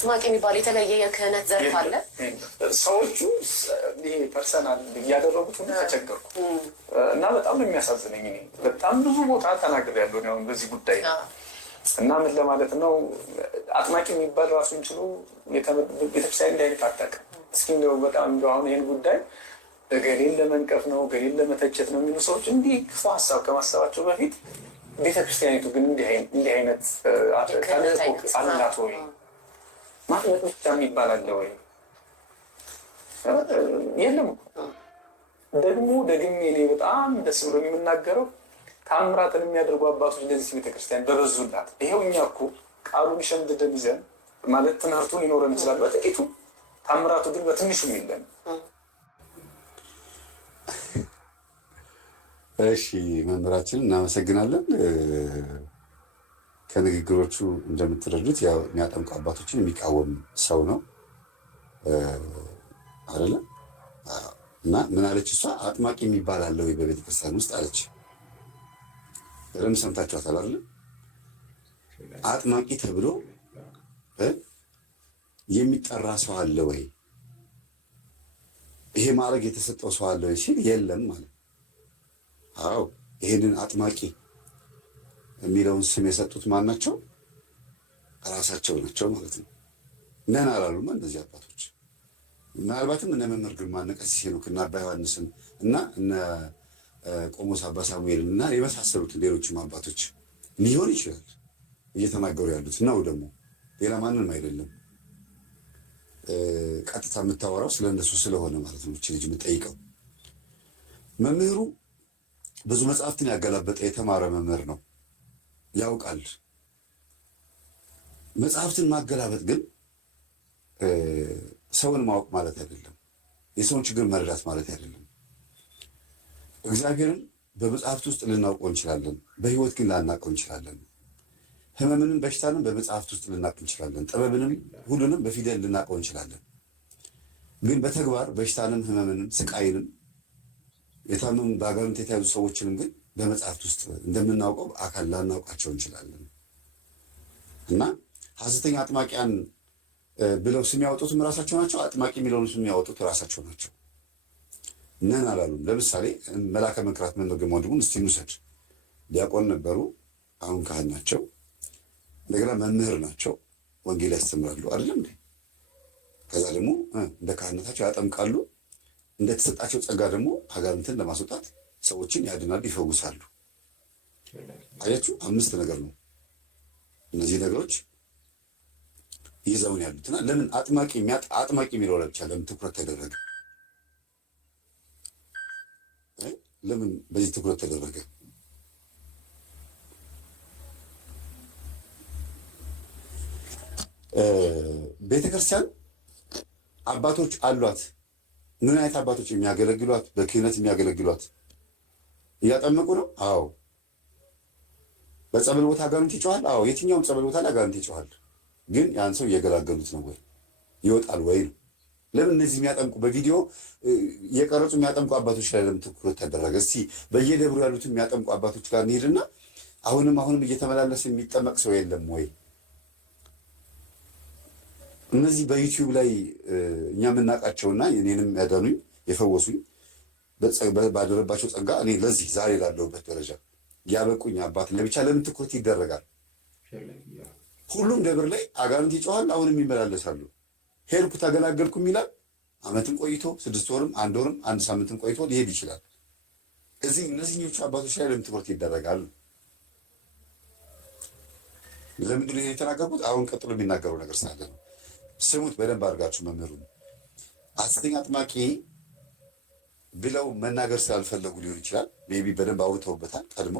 አጥማቂ የሚባል የተለየ የክህነት ዘርፍ አለ። ሰዎቹ ይሄ ፐርሰናል እያደረጉት ሁሉ ተቸገርኩ እና በጣም ነው የሚያሳዝነኝ። እኔ በጣም ብዙ ቦታ ተናግሬያለሁ ያው በዚህ ጉዳይ እና ምን ለማለት ነው አጥማቂ የሚባል ራሱን ችሎ ቤተክርስቲያን እንዲህ አይነት አታውቅም። እስኪ እንደው በጣም እንደው አሁን ይህን ጉዳይ ገሌን ለመንቀፍ ነው ገሌን ለመተቸት ነው የሚሉ ሰዎች እንዲህ ክፉ ሀሳብ ከማሰባቸው በፊት ቤተክርስቲያኒቱ ግን እንዲህ አይነት አላት ወይ? ማጥመቅ ብቻ የሚባል አለ ወይ? የለም። ደግሞ ደግሜ እኔ በጣም ደስ ብሎ የምናገረው ታምራትን የሚያደርጉ አባቶች እንደዚህ ቤተክርስቲያን በበዙላት። ይሄው እኛ እኮ ቃሉን ሸምድደን ይዘን ማለት ትምህርቱ ሊኖረን ይችላል በጥቂቱ፣ ታምራቱ ግን በትንሹም የለን። እሺ መምህራችን እናመሰግናለን። ከንግግሮቹ እንደምትረዱት ያው የሚያጠምቁ አባቶችን የሚቃወም ሰው ነው አይደለ? እና ምን አለች እሷ? አጥማቂ የሚባል አለ ወይ በቤተክርስቲያን ውስጥ አለች። በደንብ ሰምታችኋታል አይደለ? አጥማቂ ተብሎ የሚጠራ ሰው አለ ወይ? ይሄ ማዕረግ የተሰጠው ሰው አለ ወይ ሲል የለም ማለት። አዎ ይሄንን አጥማቂ የሚለውን ስም የሰጡት ማን ናቸው? ራሳቸው ናቸው ማለት ነው። ነን አላሉማ እነዚህ አባቶች። ምናልባትም እነ መምህር ግርማ እነ ቀሲስ ሄኖክ እና አባ ዮሐንስን እና እነ ቆሞስ አባ ሳሙኤልን እና የመሳሰሉትን ሌሎችም አባቶች ሊሆን ይችላል እየተናገሩ ያሉት ነው። ደግሞ ሌላ ማንንም አይደለም። ቀጥታ የምታወራው ስለነሱ ስለሆነ ማለት ነው። እቺ ልጅ የምጠይቀው መምህሩ ብዙ መጽሐፍትን ያገላበጠ የተማረ መምህር ነው፣ ያውቃል። መጽሐፍትን ማገላበጥ ግን ሰውን ማወቅ ማለት አይደለም። የሰውን ችግር መረዳት ማለት አይደለም። እግዚአብሔርን በመጽሐፍት ውስጥ ልናውቀው እንችላለን፣ በህይወት ግን ላናውቀው እንችላለን። ህመምንም በሽታንም በመጽሐፍት ውስጥ ልናውቅ እንችላለን። ጥበብንም ሁሉንም በፊደል ልናውቀው እንችላለን። ግን በተግባር በሽታንም ህመምንም ስቃይንም የታመሙ በአጋንንት የተያዙ ሰዎችንም ግን በመጽሐፍት ውስጥ እንደምናውቀው አካል ላናውቃቸው እንችላለን። እና ሐሰተኛ አጥማቂያን ብለው ስም ያወጡትም ራሳቸው ናቸው። አጥማቂ የሚለውን ስም ያወጡት ራሳቸው ናቸው። ነን አላሉም። ለምሳሌ መላከ መንክራት መምህር ግርማ ወንድሙን እስቲ እንውሰድ። ዲያቆን ነበሩ፣ አሁን ካህን ናቸው። እንደገና መምህር ናቸው፣ ወንጌል ያስተምራሉ አይደለም እንዴ? ከዛ ደግሞ እንደ ካህነታቸው ያጠምቃሉ። እንደተሰጣቸው ጸጋ ደግሞ አጋንንትን ለማስወጣት ሰዎችን ያድናሉ፣ ይፈውሳሉ። አያችሁ፣ 5 ነገር ነው። እነዚህ ነገሮች ይዘውን ያሉትና ለምን አጥማቂ የሚለው ላይ ብቻ ለምን ትኩረት ተደረገ? ለምን በዚህ ትኩረት ተደረገ? ቤተክርስቲያን አባቶች አሏት። ምን አይነት አባቶች የሚያገለግሏት? በክህነት የሚያገለግሏት እያጠመቁ ነው። አዎ። በጸበል ቦታ አጋንንት ይጮሃል። አዎ። የትኛውም ጸበል ቦታ ላይ አጋንንት ይጮሃል። ግን ያን ሰው እየገላገሉት ነው ወይ? ይወጣል ወይ ነው? ለምን እነዚህ የሚያጠምቁ በቪዲዮ እየቀረጹ የሚያጠምቁ አባቶች ላይ ለምን ትኩረት ተደረገ? እስቲ በየደብሩ ያሉትን የሚያጠምቁ አባቶች ጋር እንሂድና አሁንም እየተመላለሰ የሚጠመቅ ሰው የለም ወይ? እነዚህ በዩቲዩብ ላይ እኛ የምናውቃቸውና እኔንም ያዳኑኝ የፈወሱኝ ባደረባቸው ጸጋ እኔ ለዚህ ዛሬ ላለሁበት ደረጃ ያበቁኝ አባት ለብቻ ለምን ትኩረት ይደረጋል? ሁሉም ደብር ላይ አጋንንት ይጮሃል፣ አሁንም ይመላለሳሉ። ሄድኩ ተገላገልኩም ይላል። ዓመትም ቆይቶ 6 ወርም 1 ወርም 1 ሳምንትም ቆይቶ ሊሄድ ይችላል። እነዚህኞቹ አባቶች ላይ ለምን ትኩረት ይደረጋል? ለምንድን ነው የተናገርኩት? አሁን ቀጥሎ የሚናገረው ነገር ስላለ ነው። ስሙት በደንብ አድርጋችሁ መምህሩ። ሐሰተኛ አጥማቂ ብለው መናገር ስላልፈለጉ ሊሆን ይችላል። ሜይ ቢ በደንብ አውርተውበታል ቀድሞ።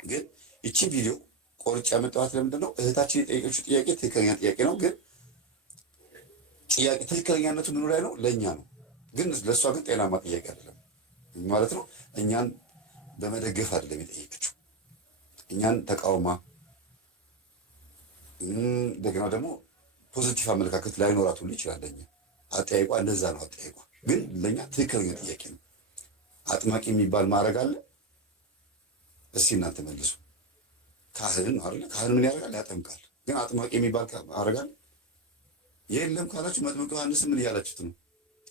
ግን ይቺ ቪዲዮ ቆርጬ ያመጣኋት ለምንድን ነው? እህታችን የጠየቀችው ጥያቄ ትክክለኛ ጥያቄ ነው። ግን ጥያቄ ትክክለኛነቱ ምኑ ላይ ነው? ለእኛ ነው። ግን ለእሷ ግን ጤናማ ጥያቄ አይደለም ማለት ነው። እኛን በመደገፍ አይደለም የጠየቀችው። እኛን ተቃውማ እንደገና ደግሞ ፖዚቲቭ አመለካከት ላይኖራት ሁሉ ይችላል። ለኛ አጠያይቋ እንደዛ ነው። አጠያይቋ ግን ለኛ ትክክለኛ ጥያቄ ነው። አጥማቂ የሚባል ማዕረግ አለ? እስኪ እናንተ መልሱ። ካህን ነው አይደል? ካህን ምን ያደርጋል? ያጠምቃል። ግን አጥማቂ የሚባል ማዕረግ አለ? የለም ካላችሁ መጥምቀ ዮሐንስ ምን እያላችሁት ነው?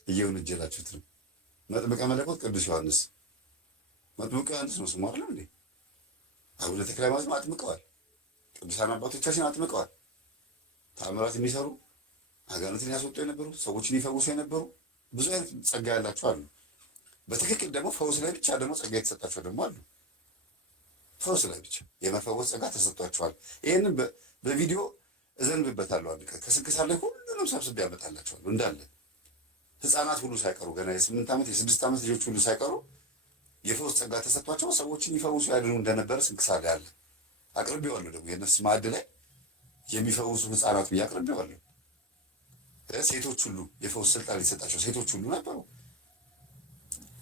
እየወነጀላችሁት ነው። መጥምቀ መለኮት ቅዱስ ዮሐንስ መጥምቀ ዮሐንስ ነው ስሙ አይደለም እንዴ? አቡነ ተክለ ሃይማኖት አጥምቀዋል። ቅዱሳን አባቶቻችን አጥምቀዋል። ተአምራት የሚሰሩ አጋንንትን ያስወጡ የነበሩ ሰዎችን ሊፈውሱ የነበሩ ብዙ አይነት ጸጋ ያላቸው አሉ። በትክክል ደግሞ ፈውስ ላይ ብቻ ደግሞ ጸጋ የተሰጣቸው ደግሞ አሉ። ፈውስ ላይ ብቻ የመፈወስ ጸጋ ተሰጥቷቸዋል። ይህንን በቪዲዮ እዘንብበታለሁ። አንድ ቀን ከስንክሳር ላይ ሁሉንም ሰብስቤ ያመጣላቸዋለሁ እንዳለ ህፃናት ሁሉ ሳይቀሩ ገና የ8 ዓመት የ6 ዓመት ልጆች ሁሉ ሳይቀሩ የፈውስ ጸጋ ተሰጥቷቸው ሰዎችን ይፈውሱ ያድኑ እንደነበረ ስንክሳር ላይ አለ። አቅርቤዋለሁ ደግሞ የነፍስ ማዕድ ላይ የሚፈውሱ ህፃናት ብዬ አቅርቤዋለሁ። ሴቶች ሁሉ የፈውስ ስልጣን የተሰጣቸው ሴቶች ሁሉ ነበሩ።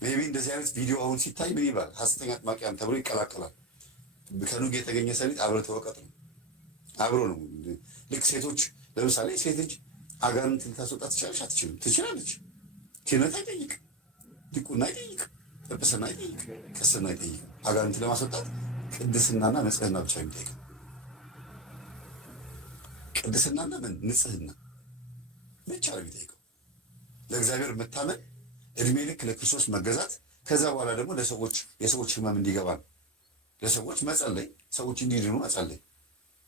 ሜቢ እንደዚህ አይነት ቪዲዮ አሁን ሲታይ ምን ይባል? ሐሰተኛ አጥማቂያን ተብሎ ይቀላቀላል። ከኑግ የተገኘ ሰሊጥ አብረ ተወቀጥ ነው፣ አብሮ ነው። ልክ ሴቶች ለምሳሌ ሴት ልጅ አጋንንት ልታስወጣ ትችላለች? አትችልም? ትችላለች። ክህነት አይጠይቅ፣ ዲቁና አይጠይቅ፣ ጵጵስና አይጠይቅ፣ ቅስና አይጠይቅ። አጋንንት ለማስወጣት ቅድስናና ንጽህና ብቻ የሚጠይቅ ቅድስናና ምን ንጽህና ብቻ ነው የሚጠይቀው። ለእግዚአብሔር መታመን፣ እድሜ ልክ ለክርስቶስ መገዛት፣ ከዛ በኋላ ደግሞ ለሰዎች የሰዎች ህመም እንዲገባ ነው። ለሰዎች መጸለይ፣ ሰዎች እንዲድኑ መጸለይ።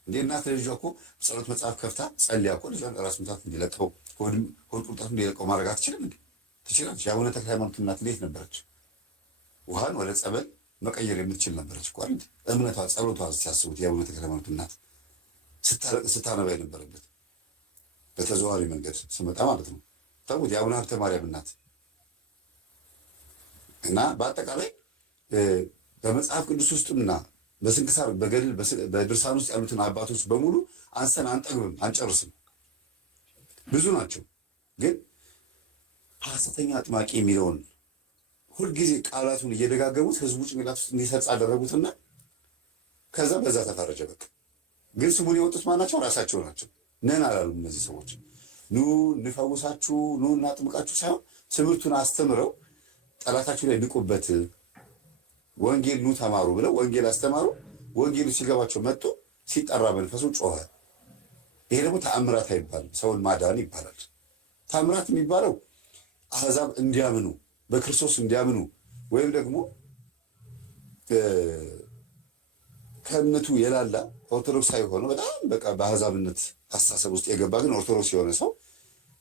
እንዴ እናት ለልጇ እኮ ጸሎት መጽሐፍ ከፍታ ጸልያ እኮ ልጇን ራስ ምታት እንዲለቀው ሆድ ቁርጠት እንዲለቀው ማድረግ አትችልም እንዴ? ትችላለች። የአቡነ ተክለ ሃይማኖት እናት እንዴት ነበረች? ውሃን ወደ ጸበል መቀየር የምትችል ነበረች እኮ አይደል? እምነቷ፣ ጸሎቷ ሲያስቡት የአቡነ ተክለ ሃይማኖት እናት ስታነባ የነበረበት በተዘዋዋሪ መንገድ ስመጣ ማለት ነው። ታውቁት የአቡነ ሀብተ ማርያም እናት እና በአጠቃላይ በመጽሐፍ ቅዱስ ውስጥምና በስንክሳር በገድል በድርሳን ውስጥ ያሉትን አባቶች በሙሉ አንሰን አንጠግብም፣ አንጨርስም። ብዙ ናቸው። ግን ሐሰተኛ አጥማቂ የሚለውን ሁልጊዜ ቃላቱን እየደጋገሙት ህዝቡ ጭንቅላት ውስጥ እንዲሰርጽ አደረጉትና ከዛ በዛ ተፈረጀ። በቃ ግን ስሙን የወጡት ማናቸው? ራሳቸው ናቸው። ነን አላሉም እነዚህ ሰዎች። ኑ እንፈውሳችሁ፣ ኑ እናጥምቃችሁ ሳይሆን ትምህርቱን አስተምረው ጠላታችሁ ላይ ንቁበት፣ ወንጌል ኑ ተማሩ ብለው ወንጌል አስተማሩ። ወንጌሉ ሲገባቸው መጡ። ሲጠራ መንፈሱ ጮኸ። ይሄ ደግሞ ተአምራት አይባልም፣ ሰውን ማዳን ይባላል። ተአምራት የሚባለው አሕዛብ እንዲያምኑ በክርስቶስ እንዲያምኑ ወይም ደግሞ ከእምነቱ የላላ ኦርቶዶክሳዊ ሆነ በጣም በቃ በአሕዛብነት አስተሳሰብ ውስጥ የገባ ግን ኦርቶዶክስ የሆነ ሰው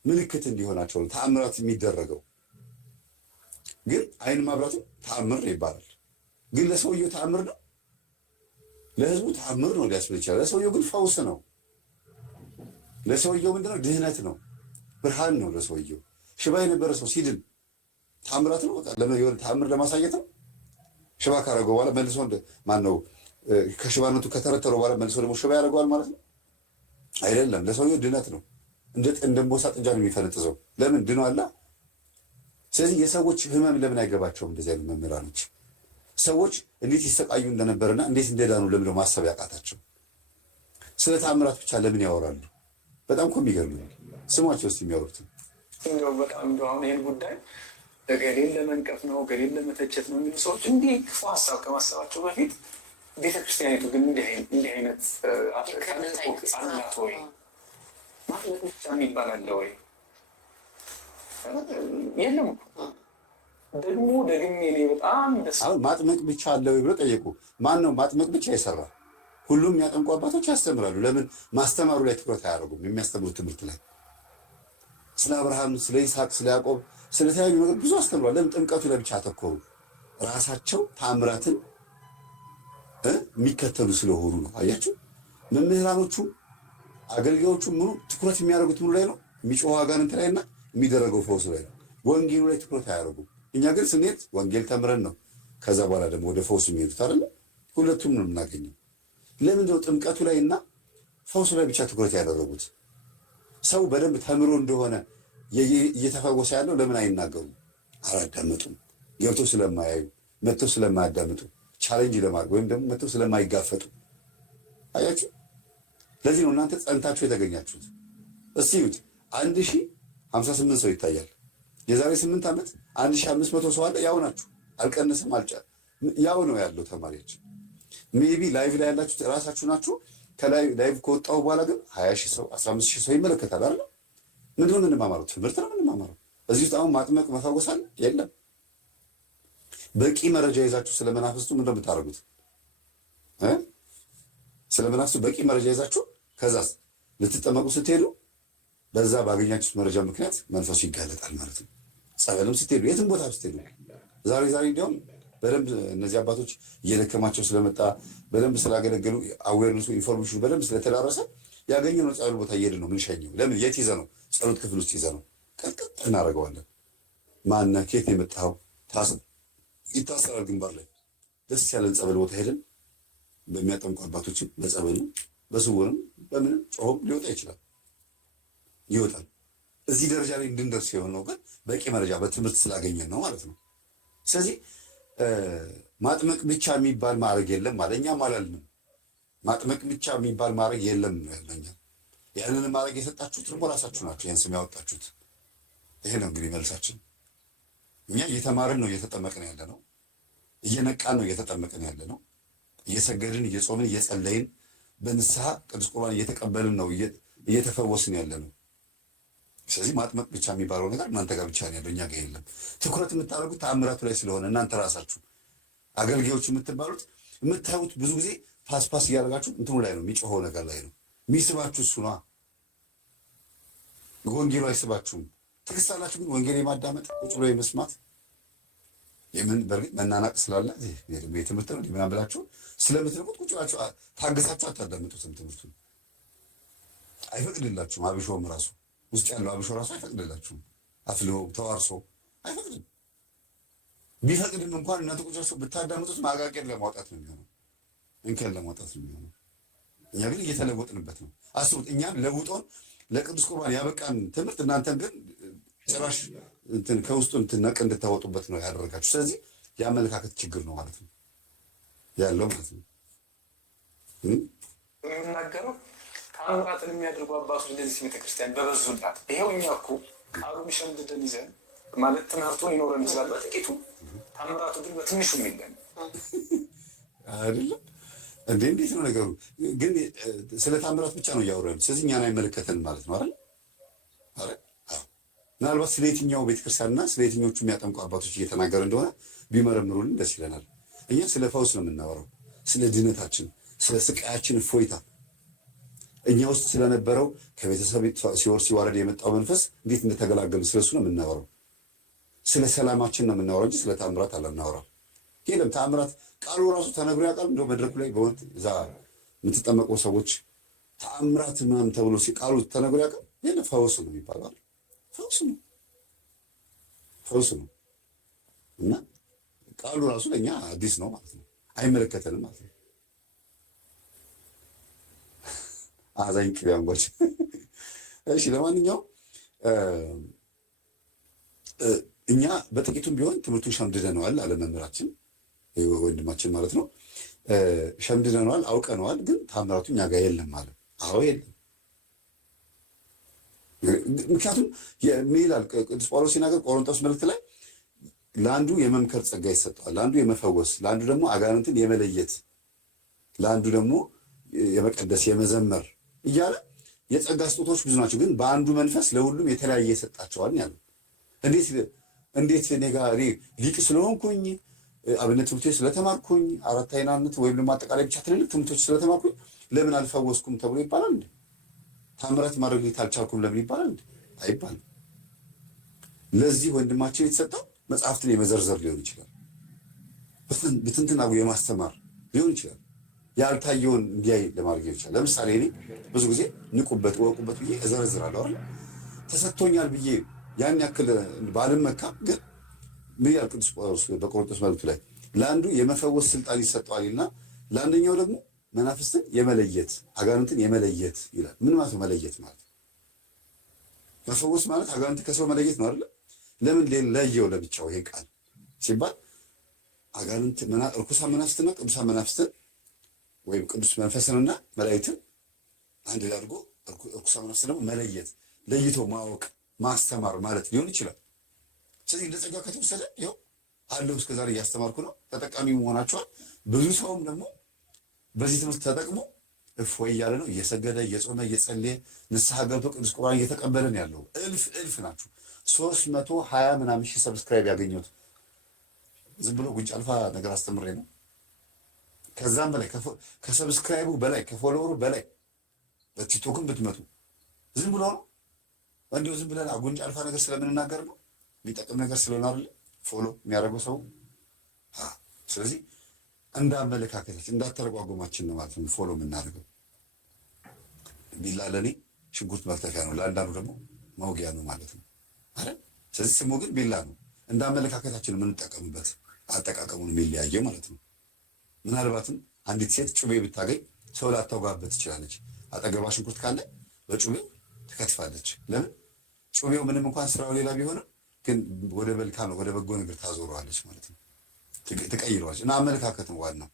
ምልክት እንዲሆናቸው ነው ተአምራት የሚደረገው። ግን አይን ማብራትም ተአምር ይባላል። ግን ለሰውየው ተአምር ነው፣ ለህዝቡ ተአምር ነው ሊያስብል ይችላል። ለሰውየው ግን ፈውስ ነው። ለሰውየው ምንድነው? ድህነት ነው፣ ብርሃን ነው። ለሰውየው ሽባ የነበረ ሰው ሲድን ተአምራት ነው። በቃ የሆነ ተአምር ለማሳየት ነው። ሽባ ካረገው በኋላ መልሶ ማን ነው ከሽባነቱ ከተረተረው በኋላ መልሶ ደግሞ ሽባ ያደርገዋል ማለት ነው? አይደለም። ለሰውየው ድነት ነው። እንደ እንቦሳ ጥንጃ ነው የሚፈነጥዘው። ለምን ድኖ አላ። ስለዚህ የሰዎች ህመም ለምን አይገባቸውም? እንደዚህ አይነት መምህራኖች ሰዎች እንዴት ይሰቃዩ እንደነበርና እንዴት እንደዳኑ ለምን ማሰብ ያቃታቸው? ስለ ተአምራት ብቻ ለምን ያወራሉ? በጣም እኮ የሚገርም ነው። ስሟቸው ውስጥ የሚያወሩት እንደው በጣም እንደው አሁን ይህን ጉዳይ ገሌን ለመንቀፍ ነው ገሌን ለመተቸት ነው የሚሉ ሰዎች እንዲህ ክፉ ሀሳብ ከማሰባቸው በፊት ቤተክርስቲያኒቱ ግን እንዲህ አይነት አላት ወይ? ማጥመቅ ብቻ የሚባል አለ ወይ? የለም። ደግሞ ደግሜ እኔ በጣም ደስ አሁን ማጥመቅ ብቻ አለ ወይ ብሎ ጠየቁ። ማን ነው ማጥመቅ ብቻ የሰራ? ሁሉም የሚያጠምቁ አባቶች ያስተምራሉ። ለምን ማስተማሩ ላይ ትኩረት አያደርጉም? የሚያስተምሩት ትምህርት ላይ ስለ አብርሃም፣ ስለ ይስሐቅ፣ ስለ ያዕቆብ፣ ስለተለያዩ ነገር ብዙ አስተምሯል። ለምን ጥምቀቱ ላይ ብቻ አተኮሩ? ራሳቸው ተአምራትን የሚከተሉ ስለሆኑ ነው። አያችሁ፣ መምህራኖቹ አገልጋዮቹ ምኑ ትኩረት የሚያደርጉት ምኑ ላይ ነው? የሚጮህ አጋንንት ላይ እና የሚደረገው ፈውስ ላይ ነው። ወንጌሉ ላይ ትኩረት አያደርጉም። እኛ ግን ስንሄድ ወንጌል ተምረን ነው ከዛ በኋላ ደግሞ ወደ ፈውስ የሚሄዱት አይደለ? ሁለቱም ነው የምናገኘው። ለምንድን ነው ጥምቀቱ ላይ እና ፈውሱ ላይ ብቻ ትኩረት ያደረጉት? ሰው በደንብ ተምሮ እንደሆነ እየተፈወሰ ያለው ለምን አይናገሩም? አላዳመጡም። ገብተው ስለማያዩ መጥተው ስለማያዳምጡ ቻሌንጅ ለማድረግ ወይም ደግሞ መጥተው ስለማይጋፈጡ። አያችሁ፣ ለዚህ ነው እናንተ ጸንታችሁ የተገኛችሁት። እስቲ ይሁት 1058 ሰው ይታያል። የዛሬ 8 ዓመት 1500 ሰው አለ። ያው ናችሁ፣ አልቀነሰም፣ ያው ነው ያለው ተማሪዎች። ሜቢ ላይቭ ላይ ያላችሁት እራሳችሁ ናችሁ። ከላይ ላይቭ ከወጣው በኋላ ግን 20 ሺህ ሰው 15 ሺህ ሰው ይመለከታል አይደል? ምንድን ነው የምንማማረው? ትምህርት ነው የምንማማረው። እዚህ ውስጥ አሁን ማጥመቅ መፈወስ አለ የለም? በቂ መረጃ ይዛችሁ ስለ መናፍስቱ ምንድን ነው የምታደርጉት? ስለ መናፍስቱ በቂ መረጃ ይዛችሁ ከዛስ ልትጠመቁ ስትሄዱ በዛ ባገኛችሁት መረጃ ምክንያት መንፈሱ ይጋለጣል ማለት ነው። ጸበልም ስትሄዱ የትም ቦታ ስትሄዱ ዛሬ እንዲያውም በደንብ እነዚህ አባቶች እየደከማቸው ስለመጣ በደንብ ስላገለገሉ አዌርነሱ ኢንፎርሜሽኑ በደንብ ስለተዳረሰ ያገኘነው ጸበል ቦታ እየሄድን ነው የምንሸኘው። ለምን? የት ይዘ ነው? ጸሎት ክፍል ውስጥ ይዘ ነው ቀጥቅጥ እናደርገዋለን። ማነህ ከየት የመጣኸው ይታሰራል ግንባር ላይ። ደስ ያለን ጸበል ቦታ ሄደን በሚያጠምቁ አባቶችም በጸበሉ በስውርም በምንም ጮሆም ሊወጣ ይችላል፣ ይወጣል። እዚህ ደረጃ ላይ እንድንደርስ የሆነው ግን በቂ መረጃ በትምህርት ስላገኘን ነው ማለት ነው። ስለዚህ ማጥመቅ ብቻ የሚባል ማድረግ የለም ማለት እኛም አላልንም። ማጥመቅ ብቻ የሚባል ማድረግ የለም ነው ያለኛ። ያንን ማድረግ የሰጣችሁት ደግሞ ራሳችሁ ናቸው፣ ያን ስም ያወጣችሁት። ይሄ ነው እንግዲህ መልሳችን። እኛ እየተማርን ነው እየተጠመቅን ያለ ነው፣ እየነቃን ነው እየተጠመቅን ያለ ነው፣ እየሰገድን እየጾምን እየጸለይን በንስሐ ቅዱስ ቁርባን እየተቀበልን ነው እየተፈወስን ያለ ነው። ስለዚህ ማጥመቅ ብቻ የሚባለው ነገር እናንተ ጋር ብቻ ነው ያለው፣ እኛ ጋር የለም። ትኩረት የምታደርጉት ተአምራቱ ላይ ስለሆነ እናንተ ራሳችሁ አገልጋዮች የምትባሉት የምታዩት ብዙ ጊዜ ፓስፓስ እያደረጋችሁ እንትኑ ላይ ነው፣ የሚጮኸው ነገር ላይ ነው የሚስባችሁ። እሱ ነዋ። ወንጌሉ አይስባችሁም። ትዕግስት አላችሁ ግን ወንጌል የማዳመጥ ቁጭ ብሎ የመስማት የምን በእርግጥ መናናቅ ስላለ የትምህርት ነው ምናምን ብላችሁ ስለምትልቁት ቁጭ ብላችሁ ታገሳችሁ አታዳምጡትም። ትምህርቱን አይፈቅድላችሁም። አብሾም ራሱ ውስጥ ያለው አብሾ ራሱ አይፈቅድላችሁም። አፍልሆ ተዋርሶ አይፈቅድም። ቢፈቅድም እንኳን እናንተ ቁጭ ብላችሁ ብታዳምጡት ማጋቄር ለማውጣት ነው የሚሆነው፣ እንከን ለማውጣት ነው የሚሆነው። እኛ ግን እየተለወጥንበት ነው። አስቡት፣ እኛን ለውጦን ለቅዱስ ቁርባን ያበቃን ትምህርት እናንተን ግን ጭራሽ እንትን ከውስጡ ነቅ እንድታወጡበት ነው ያደረጋችሁ። ስለዚህ የአመለካከት ችግር ነው ማለት ነው ያለው ማለት ነው። የምናገረው ተአምራትን የሚያደርጉ አባቶች እንደዚህ ቤተክርስቲያን በበዙላት። ይሄው እኛ እኮ ቃሉን ሸምድደን ይዘን ማለት ትምህርቱን ይኖረን ይችላል በጥቂቱ፣ ተአምራቱ ግን በትንሹ የሚለን አይደለም እንዴ? እንዴት ነው ነገሩ? ግን ስለ ተአምራት ብቻ ነው እያወራን። ስለዚህ እኛን አይመለከተን ማለት ነው አይደል? ምናልባት ስለ የትኛው ቤተክርስቲያንና ስለ የትኞቹ የሚያጠምቁ አባቶች እየተናገረ እንደሆነ ቢመረምሩልን ደስ ይለናል። እኛ ስለ ፈውስ ነው የምናወራው፣ ስለ ድነታችን፣ ስለ ስቃያችን እፎይታ፣ እኛ ውስጥ ስለነበረው ከቤተሰብ ሲወርድ ሲዋረድ የመጣው መንፈስ እንዴት እንደተገላገሉ ስለሱ ነው የምናወራው። ስለ ሰላማችን ነው የምናወራው እንጂ ስለ ተአምራት አላናወራም። የለም ተአምራት ቃሉ ራሱ ተነግሮ ያውቃል። እንደው መድረኩ ላይ በእውነት እዛ የምትጠመቁ ሰዎች ተአምራት ምናምን ተብሎ ቃሉ ተነግሮ ያውቃል? የለም ፈውስ ነው የሚባለው። ፈውስ ነው እና ቃሉ ራሱ ለእኛ አዲስ ነው ማለት ነው፣ አይመለከተንም ማለት ነው። አዛኝ ቅቤ አንጓች። እሺ ለማንኛውም እኛ በጥቂቱም ቢሆን ትምህርቱን ሸምድደነዋል አለ መምህራችን ወንድማችን ማለት ነው። ሸምድደነዋል፣ አውቀነዋል። ግን ታምራቱ እኛ ጋር የለም ማለት አዎ የለም። ምክንያቱም ምን ይላል ቅዱስ ጳውሎስ ሲናገር ቆሮንቶስ መልእክት ላይ ለአንዱ የመምከር ጸጋ ይሰጠዋል፣ ለአንዱ የመፈወስ፣ ለአንዱ ደግሞ አጋንንትን የመለየት፣ ለአንዱ ደግሞ የመቀደስ የመዘመር እያለ የጸጋ ስጦታዎች ብዙ ናቸው። ግን በአንዱ መንፈስ ለሁሉም የተለያየ ይሰጣቸዋል ያለው። እንዴት እኔ ጋር ሊቅ ስለሆንኩኝ አብነት ትምህርቶች ስለተማርኩኝ አራት አይናነት ወይም ደግሞ አጠቃላይ ብቻ ትልልቅ ትምህርቶች ስለተማርኩኝ ለምን አልፈወስኩም ተብሎ ይባላል እንዴ? ታምራት ማድረግ አልቻልኩም ለምን ይባላል እንዴ? አይባልም። ለዚህ ወንድማችን የተሰጠው መጽሐፍትን የመዘርዘር ሊሆን ይችላል፣ በትንትና የማስተማር ሊሆን ይችላል፣ ያልታየውን እንዲያይ ለማድረግ ይችላል። ለምሳሌ እኔ ብዙ ጊዜ ንቁበት ወቁበት ብዬ እዘረዝራለሁ አይደል? ተሰጥቶኛል ብዬ ያን ያክል ባልመካም ግን ምን ያህል ቅዱስ ጳውሎስ በቆሮንቶስ መልእክቱ ላይ ለአንዱ የመፈወስ ስልጣን ይሰጠዋልና ለአንደኛው ደግሞ መናፍስትን የመለየት አጋንንትን የመለየት ይላል። ምን ማለት ነው መለየት ማለት? መፈወስ ማለት አጋንንት ከሰው መለየት ነው አይደል? ለምን ለየው ለብቻው ይሄ ቃል ሲባል አጋንንት ርኩሳን መናፍስትና ቅዱሳን መናፍስትን ወይም ቅዱስ መንፈስንና መላእክትን አንድ ላይ አድርጎ ርኩሳን መናፍስትን ደግሞ መለየት፣ ለይቶ ማወቅ፣ ማስተማር ማለት ሊሆን ይችላል። ስለዚህ እንደ ጸጋ ከተወሰደ ይኸው አለው እስከዛሬ እያስተማርኩ ነው፣ ተጠቃሚ መሆናቸዋል። ብዙ ሰውም ደግሞ በዚህ ትምህርት ተጠቅሞ እፎይ እያለ ነው፣ እየሰገደ እየጾመ እየጸለየ ንስሐ ገብቶ ቅዱስ ቁርባን እየተቀበለ ነው ያለው። እልፍ ናችሁ። 320 ምናምን ሺህ ሰብስክራይብ ያገኘሁት ዝም ብሎ ጉንጭ አልፋ ነገር አስተምሬ ነው። ከዛም በላይ ከሰብስክራይቡ በላይ ከፎሎወሩ በላይ በቲክቶክም ብትመጡ ዝም ብሎ ነው እንዲሁ ዝም ብለን ጉንጭ አልፋ ነገር ስለምንናገር ነው። የሚጠቅም ነገር ስለሆነ አይደለ ፎሎ የሚያደርገው ሰው። ስለዚህ እንዳመለካከታችን እንዳተረጓጎማችን ነው ማለት ነው ፎሎ የምናደርገው። ቢላ ለኔ ሽንኩርት መክተፊያ ነው፣ ለአንዳንዱ ደግሞ መውጊያ ነው ማለት ነው አይደል? ስለዚህ ስሙ ግን ቢላ ነው። እንዳመለካከታችን የምንጠቀምበት አጠቃቀሙን የሚለያየው ማለት ነው። ምናልባትም አንዲት ሴት ጩቤ ብታገኝ ሰው ላታውጋበት ትችላለች። አጠገቧ ሽንኩርት ካለ በጩቤው ትከትፋለች። ለምን? ጩቤው ምንም እንኳን ስራው ሌላ ቢሆንም ግን ወደ መልካም ወደ በጎ ነገር ታዞረዋለች ማለት ነው፣ ትቀይረዋለች። እና አመለካከት ነው ዋናው።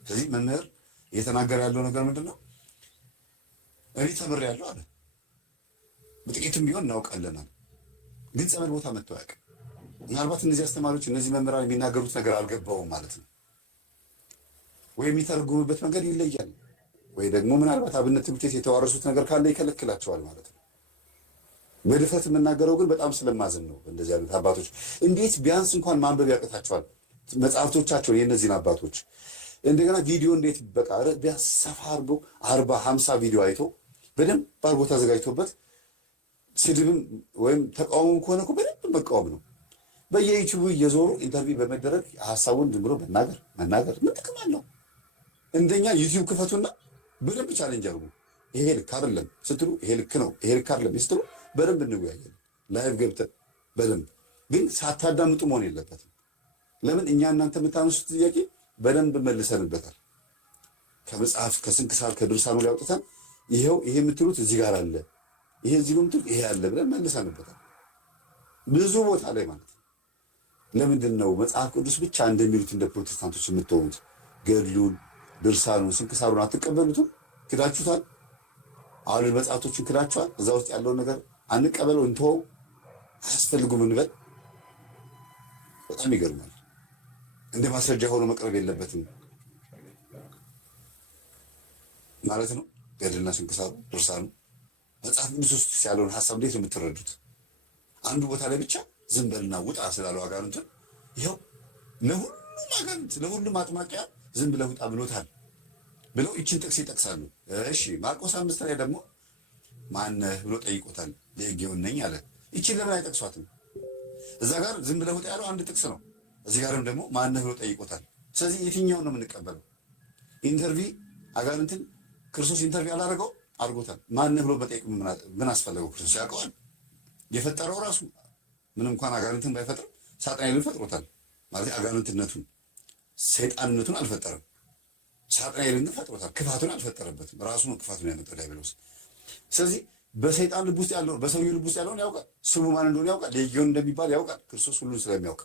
ስለዚህ መምህር እየተናገረ ያለው ነገር ምንድን ነው? እኔ ተምሬያለሁ አለ። በጥቂትም ቢሆን እናውቃለናል፣ ግን ጸበል ቦታ መጥቶ አያውቅም። ምናልባት እነዚህ አስተማሪዎች እነዚህ መምህራን የሚናገሩት ነገር አልገባውም ማለት ነው፣ ወይ የሚተረጉሙበት መንገድ ይለያል፣ ወይ ደግሞ ምናልባት አብነት ትምህርት ቤት የተዋረሱት ነገር ካለ ይከለክላቸዋል ማለት ነው። በድፍረት የምናገረው ግን በጣም ስለማዝን ነው። እንደዚህ አይነት አባቶች እንዴት ቢያንስ እንኳን ማንበብ ያቅታቸዋል መጽሐፍቶቻቸውን፣ የእነዚህን አባቶች እንደገና ቪዲዮ እንዴት በቃ ቢያንስ ሰፋ አድርጎ 40-50 ቪዲዮ አይቶ በደንብ አድርጎ ተዘጋጅቶበት ስድብም ወይም ተቃውሞ ከሆነ እኮ በደንብ መቃወም ነው። በየዩቲዩቡ እየዞሩ ኢንተርቪው በመደረግ ሀሳቡን ዝም ብሎ መናገር ምን ጥቅም አለው? እንደኛ ዩቲዩብ ክፈቱና በደንብ ቻሌንጅ አድርጉ። ይሄ ልክ አይደለም ስትሉ ይሄ ልክ ነው፣ ይሄ ልክ አይደለም ስትሉ በደንብ እንወያያለን። ላይቭ ገብተን በደንብ ግን ሳታዳምጡ መሆን የለበትም። ለምን? እኛ እናንተ የምታነሱት ጥያቄ በደንብ መልሰንበታል። ከመጽሐፍ ከስንክሳር ከድርሳኑ ላይ አውጥተን ይሄው ይሄ የምትሉት እዚህ ጋር አለ፣ ይሄ እዚህ የምትሉት ይሄ አለ ብለን መልሰንበታል ብዙ ቦታ ላይ ማለት ነው። ለምንድን ነው መጽሐፍ ቅዱስ ብቻ እንደሚሉት እንደ ፕሮቴስታንቶች የምትሆኑት? ገድሉን ድርሳኑን ስንክሳሩን አትቀበሉትም? ክዳችሁታል። አሁን መጽሐፍቶችን ክዳችኋል። እዛ ውስጥ ያለውን ነገር አንቀበለው እንተወው አያስፈልጉም እንበል። በጣም ይገርማል። እንደ ማስረጃ ሆኖ መቅረብ የለበትም ማለት ነው። ገድልና ስንክሳሩ ድርሳኑ መጽሐፍ ቅዱስ ውስጥ ያለውን ሀሳብ እንዴት ነው የምትረዱት? አንዱ ቦታ ላይ ብቻ ዝም በልና ውጣ ስላለው አጋንንትን ይኸው ለሁሉም አጋንንት ለሁሉም አጥማቂያ ዝም ብለህ ውጣ ብሎታል ብለው ይችን ጥቅስ ይጠቅሳሉ። እሺ ማርቆስ 5 ላይ ደግሞ ማነህ ብሎ ጠይቆታል። ሌጌዮን ነኝ አለ። ይችን ለምን አይጠቅሷትም? እዛ ጋር ዝም ብለህ ውጣ ያለው አንድ ጥቅስ ነው። እዚህ ጋርም ደግሞ ማነህ ብሎ ጠይቆታል። ስለዚህ የትኛውን ነው የምንቀበለው? ኢንተርቪው አጋንንትን ክርስቶስ ኢንተርቪው አላደረገው አድርጎታል። ማነህ ብሎ በጠይቅ ምን አስፈለገው? ክርስቶስ ያውቀዋል። የፈጠረው ራሱ ምንም እንኳን አጋንንትን ባይፈጥርም ሳጥናኤልን ፈጥሮታል። ማለት አጋንንትነቱን ሰይጣንነቱን አልፈጠረም። ሳጥናኤልን ፈጥሮታል። ክፋቱን አልፈጠረበትም። ራሱ ነው ክፋቱን ያመጣው ዲያብሎስ። ስለዚህ በሰይጣን ልብ ውስጥ ያለው በሰውየው ልብ ውስጥ ያለውን ያውቃል። ስሙ ማን እንደሆነ ያውቃል። ሌጊዮን እንደሚባል ያውቃል። ክርስቶስ ሁሉን ስለሚያውቅ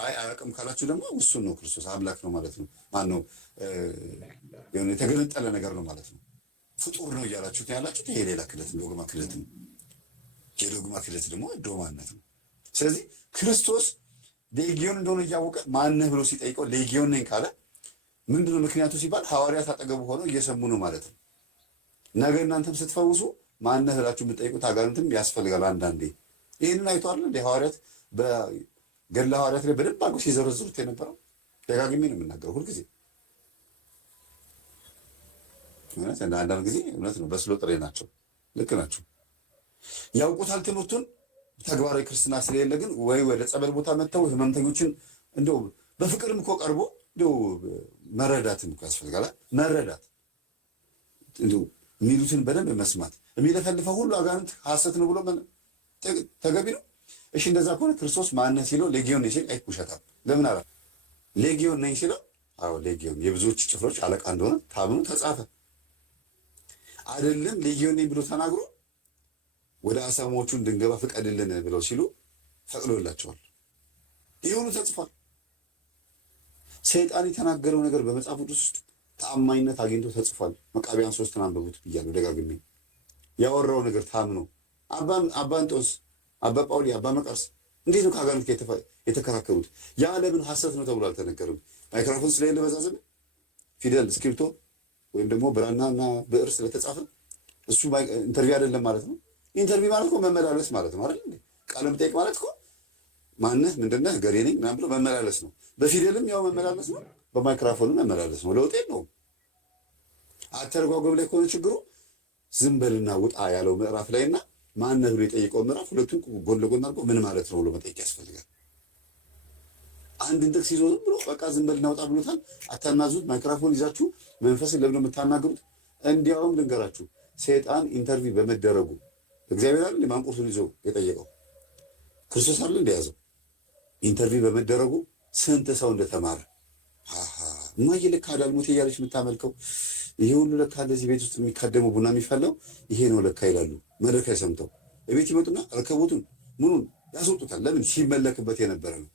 አይ አያውቅም ካላችሁ ደግሞ እሱን ነው ክርስቶስ አምላክ ነው ማለት ነው። ማን ነው? የሆነ የተገነጠለ ነገር ነው ማለት ነው። ፍጡር ነው እያላችሁት ያላችሁት ይሄ ሌላ ክህደት ነው፣ ዶግማ ክህደት ነው። የዶግማ ክህደት ደግሞ ዶማነት ነው። ስለዚህ ክርስቶስ ሌጊዮን እንደሆነ እያወቀ ማነህ ብሎ ሲጠይቀው ሌጊዮን ነኝ ካለ ምንድነው ምክንያቱ ሲባል ሐዋርያት አጠገቡ ሆነው እየሰሙ ነው ማለት ነው። ነገ እናንተም ስትፈውሱ ማነህ ብላችሁ የምትጠይቁት አጋንንትም ያስፈልጋል አንዳንዴ። ይህንን አይቷል እንደ ሐዋርያት በገድለ ሐዋርያት ላይ በደንብ አድርገው ሲዘረዝሩት የነበረው ደጋግሜ ነው የምናገረው ሁልጊዜ። እውነት አንዳንድ ጊዜ እውነት ነው በስሎ ጥሬ ናቸው። ልክ ናቸው። ያውቁታል ትምህርቱን። ተግባራዊ ክርስትና ስለሌለ ግን ወይ ወደ ጸበል ቦታ መጥተው ህመምተኞችን እንደው በፍቅርም እኮ ቀርቦ እንደው መረዳትም እኮ ያስፈልጋል። መረዳት እንደው የሚሉትን በደንብ መስማት። የሚለፈልፈው ሁሉ አጋንንት ሐሰት ነው ብሎ ተገቢ ነው። እሺ እንደዛ ከሆነ ክርስቶስ ማነህ ሲለው ሌጊዮን ነኝ ሲል አይኩሸታም። ለምን አላ ሌጊዮን ነኝ ሲለው አዎ ሌጊዮን የብዙዎች ጭፍሮች አለቃ እንደሆነ ታምኑ ተጻፈ አይደለም? ሌጊዮን ነኝ ብሎ ተናግሮ ወደ አሳሞቹ እንድንገባ ፍቀድልን ብለው ሲሉ ፈቅዶላቸዋል። ይህ ሁሉ ተጽፏል። ሰይጣን የተናገረው ነገር በመጽሐፍ ቅዱስ ውስጥ ተአማኝነት አግኝቶ ተጽፏል። መቃብያን 3 አንብቡት ብያለሁ ደጋግሜ። ያወራው ነገር ታምኖ አባ እንጦንስ፣ አባ ጳውሊ፣ አባ መቃርስ እንዴት ነው ከአጋንንት የተከራከሩት? የዓለምን ሐሰት ነው ተብሎ አልተነገርም። ማይክሮፎን ስለሌለ በዛ ዘመን ፊደል እስክሪብቶ ወይም ደግሞ ብራናና ብዕር ስለተጻፈ እሱ ኢንተርቪው አይደለም ማለት ነው። ኢንተርቪው ማለት እኮ መመላለስ ማለት ነው አይደል? ቃለ መጠይቅ ማለት እኮ ማነህ ምንድነህ ገሬ ነኝ ምናምን ብሎ መመላለስ ነው። በፊደልም ያው መመላለስ ነው፣ በማይክሮፎንም መመላለስ ነው። ለውጥ የለውም። አተረጓጎም ላይ ከሆነ ችግሩ ዝም በልና ውጣ ያለው ምዕራፍ ላይና ማነህ ብሎ የጠየቀው ምዕራፍ ሁለቱን ጎን ለጎን አድርጎ ምን ማለት ነው ብሎ መጠየቅ ያስፈልጋል። አንድን ጥቅስ ይዞ ዝም ብሎ በቃ ዝም በልና ውጣ ብሎታል። አታናዙት። ማይክሮፎን ይዛችሁ መንፈስን ለምን የምታናግሩት? እንዲያውም ልንገራችሁ፣ ሰይጣን ኢንተርቪው በመደረጉ እግዚአብሔር አይደል ማንቁርቱን ይዞ የጠየቀው ክርስቶስ አይደል እንደያዘው ኢንተርቪው በመደረጉ ስንት ሰው እንደተማረ እማዬ ለካ ዳልሞቴ እያለች የምታመልከው ይሄ ሁሉ ለካ እንደዚህ ቤት ውስጥ የሚካደመው ቡና የሚፈላው ይሄ ነው ለካ ይላሉ። መድረክ ላይ ሰምተው እቤት ይመጡና ረከቦቱን ምኑን ያስወጡታል። ለምን? ሲመለክበት የነበረ ነው።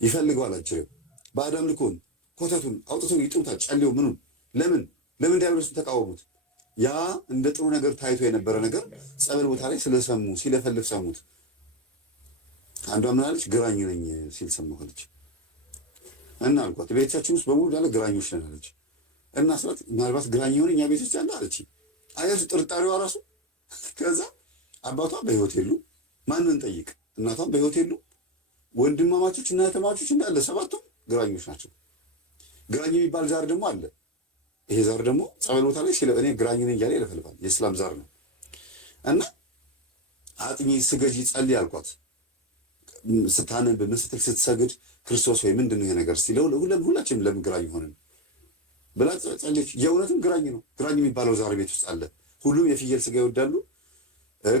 ይፈልገዋል አጅሬው በአዳም ልኮን ኮተቱን አውጥተው ይጥሩታል። ጨሌው ምኑን ለምን ዲያብሎስን ተቃወሙት? ያ እንደ ጥሩ ነገር ታይቶ የነበረ ነገር ጸበል ቦታ ላይ ስለሰሙ ሲለፈልፍ ሰሙት። አንዷ ምን አለች? ግራኝ ነኝ ሲል ሰማሁልች እና አልኳት ቤታችን ውስጥ በሙሉ ያለ ግራኞች ነን አለች። እና ስላት ምናልባት ግራኝ የሆነ እኛ ቤት ውስጥ ያለ አለች። አያሱ ጥርጣሬዋ ራሱ። ከዛ አባቷ በህይወት የሉ፣ ማንን ጠይቅ? እናቷም በህይወት የሉ። ወንድማማቾች እና እህትማማቾች እንዳለ ሰባቱም ግራኞች ናቸው። ግራኝ የሚባል ዛር ደግሞ አለ። ይሄ ዛር ደግሞ ጸበል ቦታ ላይ እኔ ግራኝ ነኝ እያለ ይለፈልፋል። የእስላም ዛር ነው። እና አጥኚ፣ ስገጂ፣ ጸልይ አልኳት። ስታነብ ምን ስትል ስትሰግድ ክርስቶስ ወይ ምንድን ነው ይሄ ነገር ሲለው ሁላችንም ለምን ግራኝ ሆንን ብላ ጸለየች። የእውነትም ግራኝ ነው። ግራኝ የሚባለው ዛር ቤት ውስጥ አለ። ሁሉም የፍየል ስጋ ይወዳሉ፣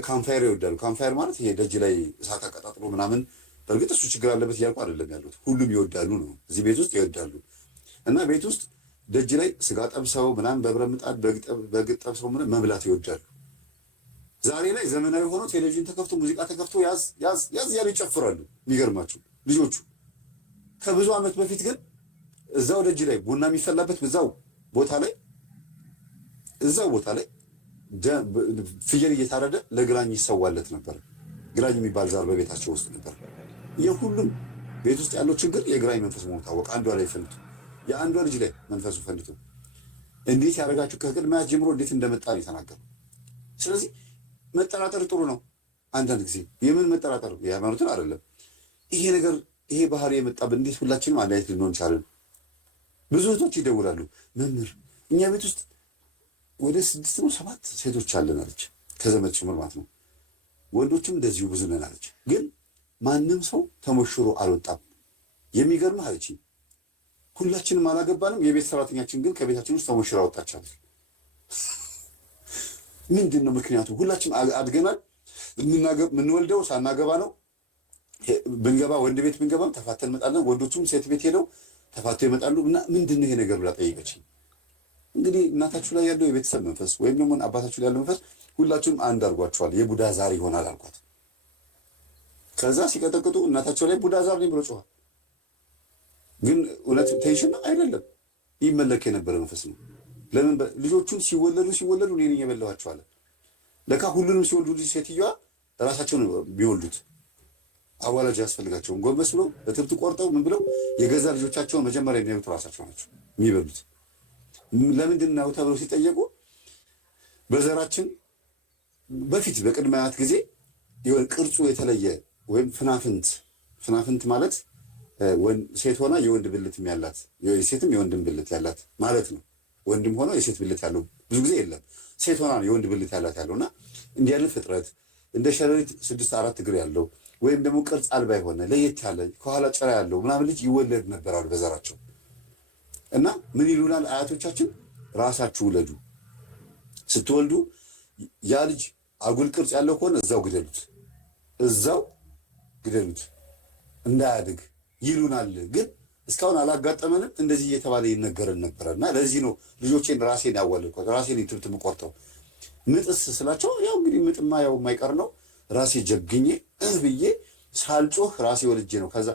ካምፋየር ይወዳሉ። ካምፋየር ማለት ይሄ ደጅ ላይ እሳት አቀጣጥሎ ምናምን። በእርግጥ እሱ ችግር አለበት እያልኩ አይደለም ያሉት፣ ሁሉም ይወዳሉ ነው። እዚህ ቤት ውስጥ ይወዳሉ። እና ቤት ውስጥ ደጅ ላይ ስጋ ጠብሰው ምናምን በብረት ምጣድ በግ ጠብሰው መብላት ይወዳሉ። ዛሬ ላይ ዘመናዊ ሆኖ ቴሌቪዥን ተከፍቶ ሙዚቃ ተከፍቶ ያዝ ያዝ ያዝ ያሉ ይጨፍራሉ። የሚገርማችሁ ልጆቹ ከብዙ ዓመት በፊት ግን እዛው ደጅ ላይ ቡና የሚፈላበት እዛው ቦታ ላይ ፍየል እየታረደ ለግራኝ ይሰዋለት ነበር። ግራኝ የሚባል ዛር በቤታቸው ውስጥ ነበር። የሁሉም ቤት ውስጥ ያለው ችግር የግራኝ መንፈስ መሆኑ ታወቀ። አንዷ ላይ ፈንድቶ የአንዷ ልጅ ላይ መንፈሱ ፈንድቶ እንዴት ያደረጋችሁ ከቅድሚያት ጀምሮ እንዴት እንደመጣ ነው የተናገረው። ስለዚህ መጠራጠር ጥሩ ነው። አንዳንድ ጊዜ የምን መጠራጠር? የሃይማኖትን አይደለም። ይሄ ነገር ይሄ ባህሪ የመጣብን እንዴት ሁላችንም አንድ አይነት ልንሆን ቻለን? ብዙ እህቶች ይደውላሉ። መምህር እኛ ቤት ውስጥ ወደ 6 ነው 7 ሴቶች አለን አለች፣ ከዘመድ ጭምር ማለት ነው። ወንዶችም እንደዚሁ ብዙ ነን አለች። ግን ማንም ሰው ተሞሽሮ አልወጣም። የሚገርምህ አለች ሁላችንም አላገባንም፣ የቤት ሰራተኛችን ግን ከቤታችን ውስጥ ተሞሽራ ወጣች አለች። ምንድን ነው ምክንያቱ? ሁላችንም አድገናል። የምንወልደው ሳናገባ ነው። ብንገባ ወንድ ቤት ብንገባም ተፋተን እንመጣለን። ወንዶቹም ሴት ቤት ሄደው ተፋተው ይመጣሉ። እና ምንድን ነው ይሄ ነገር ብላ ጠይቀችኝ። እንግዲህ እናታችሁ ላይ ያለው የቤተሰብ መንፈስ ወይም ደግሞ አባታችሁ ላይ ያለው መንፈስ ሁላችሁም አንድ አድርጓችኋል። የቡዳ ዛር ይሆናል አልኳት። ከዛ ሲቀጠቅጡ እናታቸው ላይ ቡዳ ዛር ነኝ ብሎ ጮኋል። ግን እውነት ቴንሽን አይደለም፣ ይመለክ የነበረ መንፈስ ነው። ለምን ልጆቹን ሲወለዱ እኔ ነኝ የበላኋቸው አለ። ለካ ሁሉንም ሲወልዱ ልጅ ሴትዮዋ ራሳቸው ነው የሚወልዱት። አዋላጅ ያስፈልጋቸውም። ጎንበስ ብለው በትብት ቆርጠው ምን ብለው የገዛ ልጆቻቸውን መጀመሪያ የሚያዩት ራሳቸው ናቸው የሚበሉት። ለምንድን ነው ተብለው ሲጠየቁ በዘራችን በፊት በቅድመ አያት ጊዜ የሆነ ቅርጹ የተለየ ወይም ፍናፍንት ማለት ሴት ሆና የወንድ ብልትም ያላት ሴትም የወንድም ብልት ያላት ማለት ነው። ወንድም ሆኖ የሴት ብልት ያለው ብዙ ጊዜ የለም። ሴት ሆና ነው የወንድ ብልት ያላት ያለውና እንዲህ ያለ ፍጥረት እንደ ሸረሪት 6-4 እግር ያለው ወይም ደግሞ ቅርጽ አልባ የሆነ ለየት ያለ ከኋላ ጭራ ያለው ምናምን ልጅ ይወለድ ነበር አሉ በዘራቸው። እና ምን ይሉናል አያቶቻችን? ራሳችሁ ውለዱ። ስትወልዱ ያ ልጅ አጉል ቅርጽ ያለው ከሆነ እዛው ግደሉት እንዳያድግ ይሉናል። ግን እስካሁን አላጋጠመንም። እንደዚህ እየተባለ ይነገረን ነበረ። እና ለዚህ ነው ልጆቼን ራሴን ያዋለድኳት፣ ራሴን ትብት የምቆርጠው። ምጥስ ስላቸው ያው እንግዲህ ምጥማ ያው የማይቀር ነው። ራሴ ጀግኜ ብዬ ሳልጮህ ራሴ ወልጄ ነው። ከዛ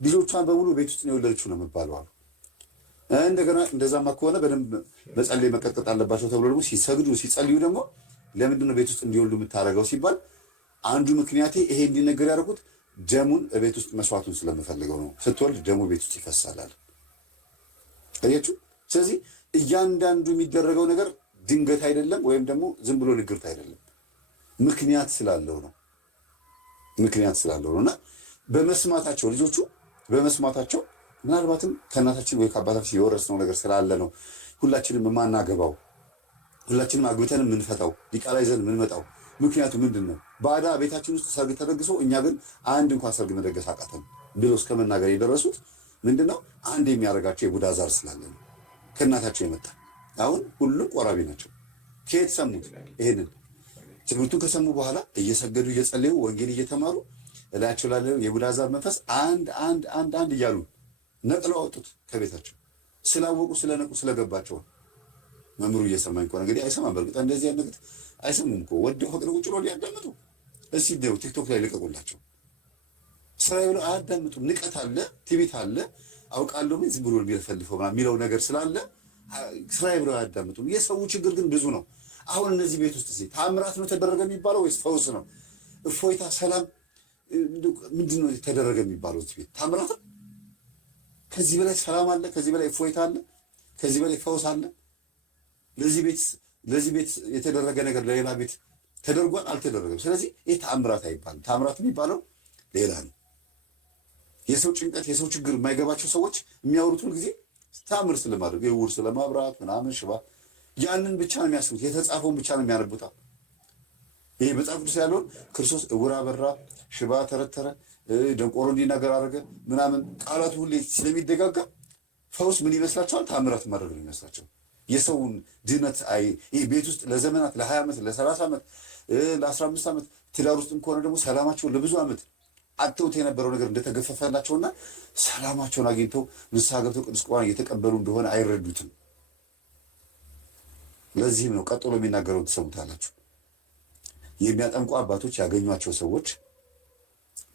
ልጆቿን በሙሉ ቤት ውስጥ ነው የወለደችው ነው የሚባለው አሉ። እንደገና እንደዛማ ከሆነ በደንብ መጸለይ መቀጥቀጥ አለባቸው ተብሎ ደግሞ ሲሰግዱ ሲጸልዩ ደግሞ ለምንድን ነው ቤት ውስጥ እንዲወልዱ የምታደርገው ሲባል አንዱ ምክንያቴ ይሄ እንዲነገር ያደረኩት ደሙን ቤት ውስጥ መስዋዕቱን ስለምፈልገው ነው። ስትወልድ ደሙ ቤት ውስጥ ይፈሳል። አያችሁ? ስለዚህ እያንዳንዱ የሚደረገው ነገር ድንገት አይደለም፣ ወይም ደግሞ ዝም ብሎ ንግርት አይደለም። ምክንያት ስላለው ነው። ምክንያት ስላለው ነው። እና በመስማታቸው ልጆቹ በመስማታቸው ምናልባትም ከእናታችን ወይ ከአባታችን የወረስነው ነገር ስላለ ነው ሁላችንም የማናገባው፣ ሁላችንም አግብተን የምንፈታው፣ ዲቃላ ይዘን የምንመጣው። ምክንያቱ ምንድን ነው? ባዳ ቤታችን ውስጥ ሰርግ ተደግሶ እኛ ግን አንድ እንኳን ሰርግ መደገስ አቃተን ብሎ እስከ መናገር የደረሱት ምንድን ነው? አንድ የሚያደርጋቸው የቡዳ ዛር ስላለ ነው። ከእናታቸው የመጣ አሁን ሁሉም ቆራቢ ናቸው። ከየት ሰሙት? ይሄንን ትምህርቱን ከሰሙ በኋላ እየሰገዱ እየጸለዩ ወንጌል እየተማሩ እላያቸው ላለ የቡዳ ዛር መንፈስ አንድ እያሉ ነቅለው አወጡት ከቤታቸው። ስላወቁ ስለነቁ ስለገባቸው መምህሩ እየሰማኝ ከሆነ እንግዲህ አይሰማም። በእርግጥ እንደዚህ አይነት ነገር አይሰሙም እኮ ወደው ፈቅደው ቁጭ ብለው ሊያዳምጡ። እስኪ እንደው ቲክቶክ ላይ ልቀቁላቸው። ስራዬ ብለው አያዳምጡም። ንቀት አለ፣ ትዕቢት አለ። አውቃለሁ ምን ዝም ብሎ የሚፈልፈው የሚለው ነገር ስላለ ስራዬ ብለው አያዳምጡም። የሰው ችግር ግን ብዙ ነው። አሁን እነዚህ ቤት ውስጥ ታምራት ነው ተደረገ የሚባለው ወይስ ፈውስ ነው? እፎይታ፣ ሰላም ምንድን ነው ተደረገ የሚባለው? እዚህ ቤት ታምራት ነው? ከዚህ በላይ ሰላም አለ? ከዚህ በላይ እፎይታ አለ? ከዚህ በላይ ፈውስ አለ? ለዚህ ቤት የተደረገ ነገር ለሌላ ቤት ተደርጓል? አልተደረገም። ስለዚህ ይህ ታምራት አይባልም። ታምራት የሚባለው ሌላ ነው። የሰው ጭንቀት የሰው ችግር የማይገባቸው ሰዎች የሚያወሩት ሁል ጊዜ ታምር ስለማድረግ የውር ስለማብራት ምናምን ሽባ ያንን ብቻ ነው የሚያስቡት። የተጻፈውን ብቻ ነው የሚያነቡት። ይሄ መጽሐፍ ቅዱስ ያለውን ክርስቶስ እውር አበራ፣ ሽባ ተረተረ፣ ደንቆሮ እንዲናገር አደረገ ምናምን ቃላቱ ሁሌ ስለሚደጋገም ፈውስ ምን ይመስላቸዋል? ታምራት ማድረግ ነው ይመስላቸው። የሰውን ድነት ይሄ ቤት ውስጥ ለዘመናት ለ20 ዓመት ለ30 ዓመት ለ15 ዓመት ትዳር ውስጥም ከሆነ ደግሞ ሰላማቸውን ለብዙ ዓመት አጥተውት የነበረው ነገር እንደተገፈፈላቸውና ሰላማቸውን አግኝተው ንስሐ ገብተው ቅዱስ ቁርባን እየተቀበሉ እንደሆነ አይረዱትም። ለዚህም ነው ቀጥሎ የሚናገረው ትሰሙታላችሁ። የሚያጠምቁ አባቶች ያገኟቸው ሰዎች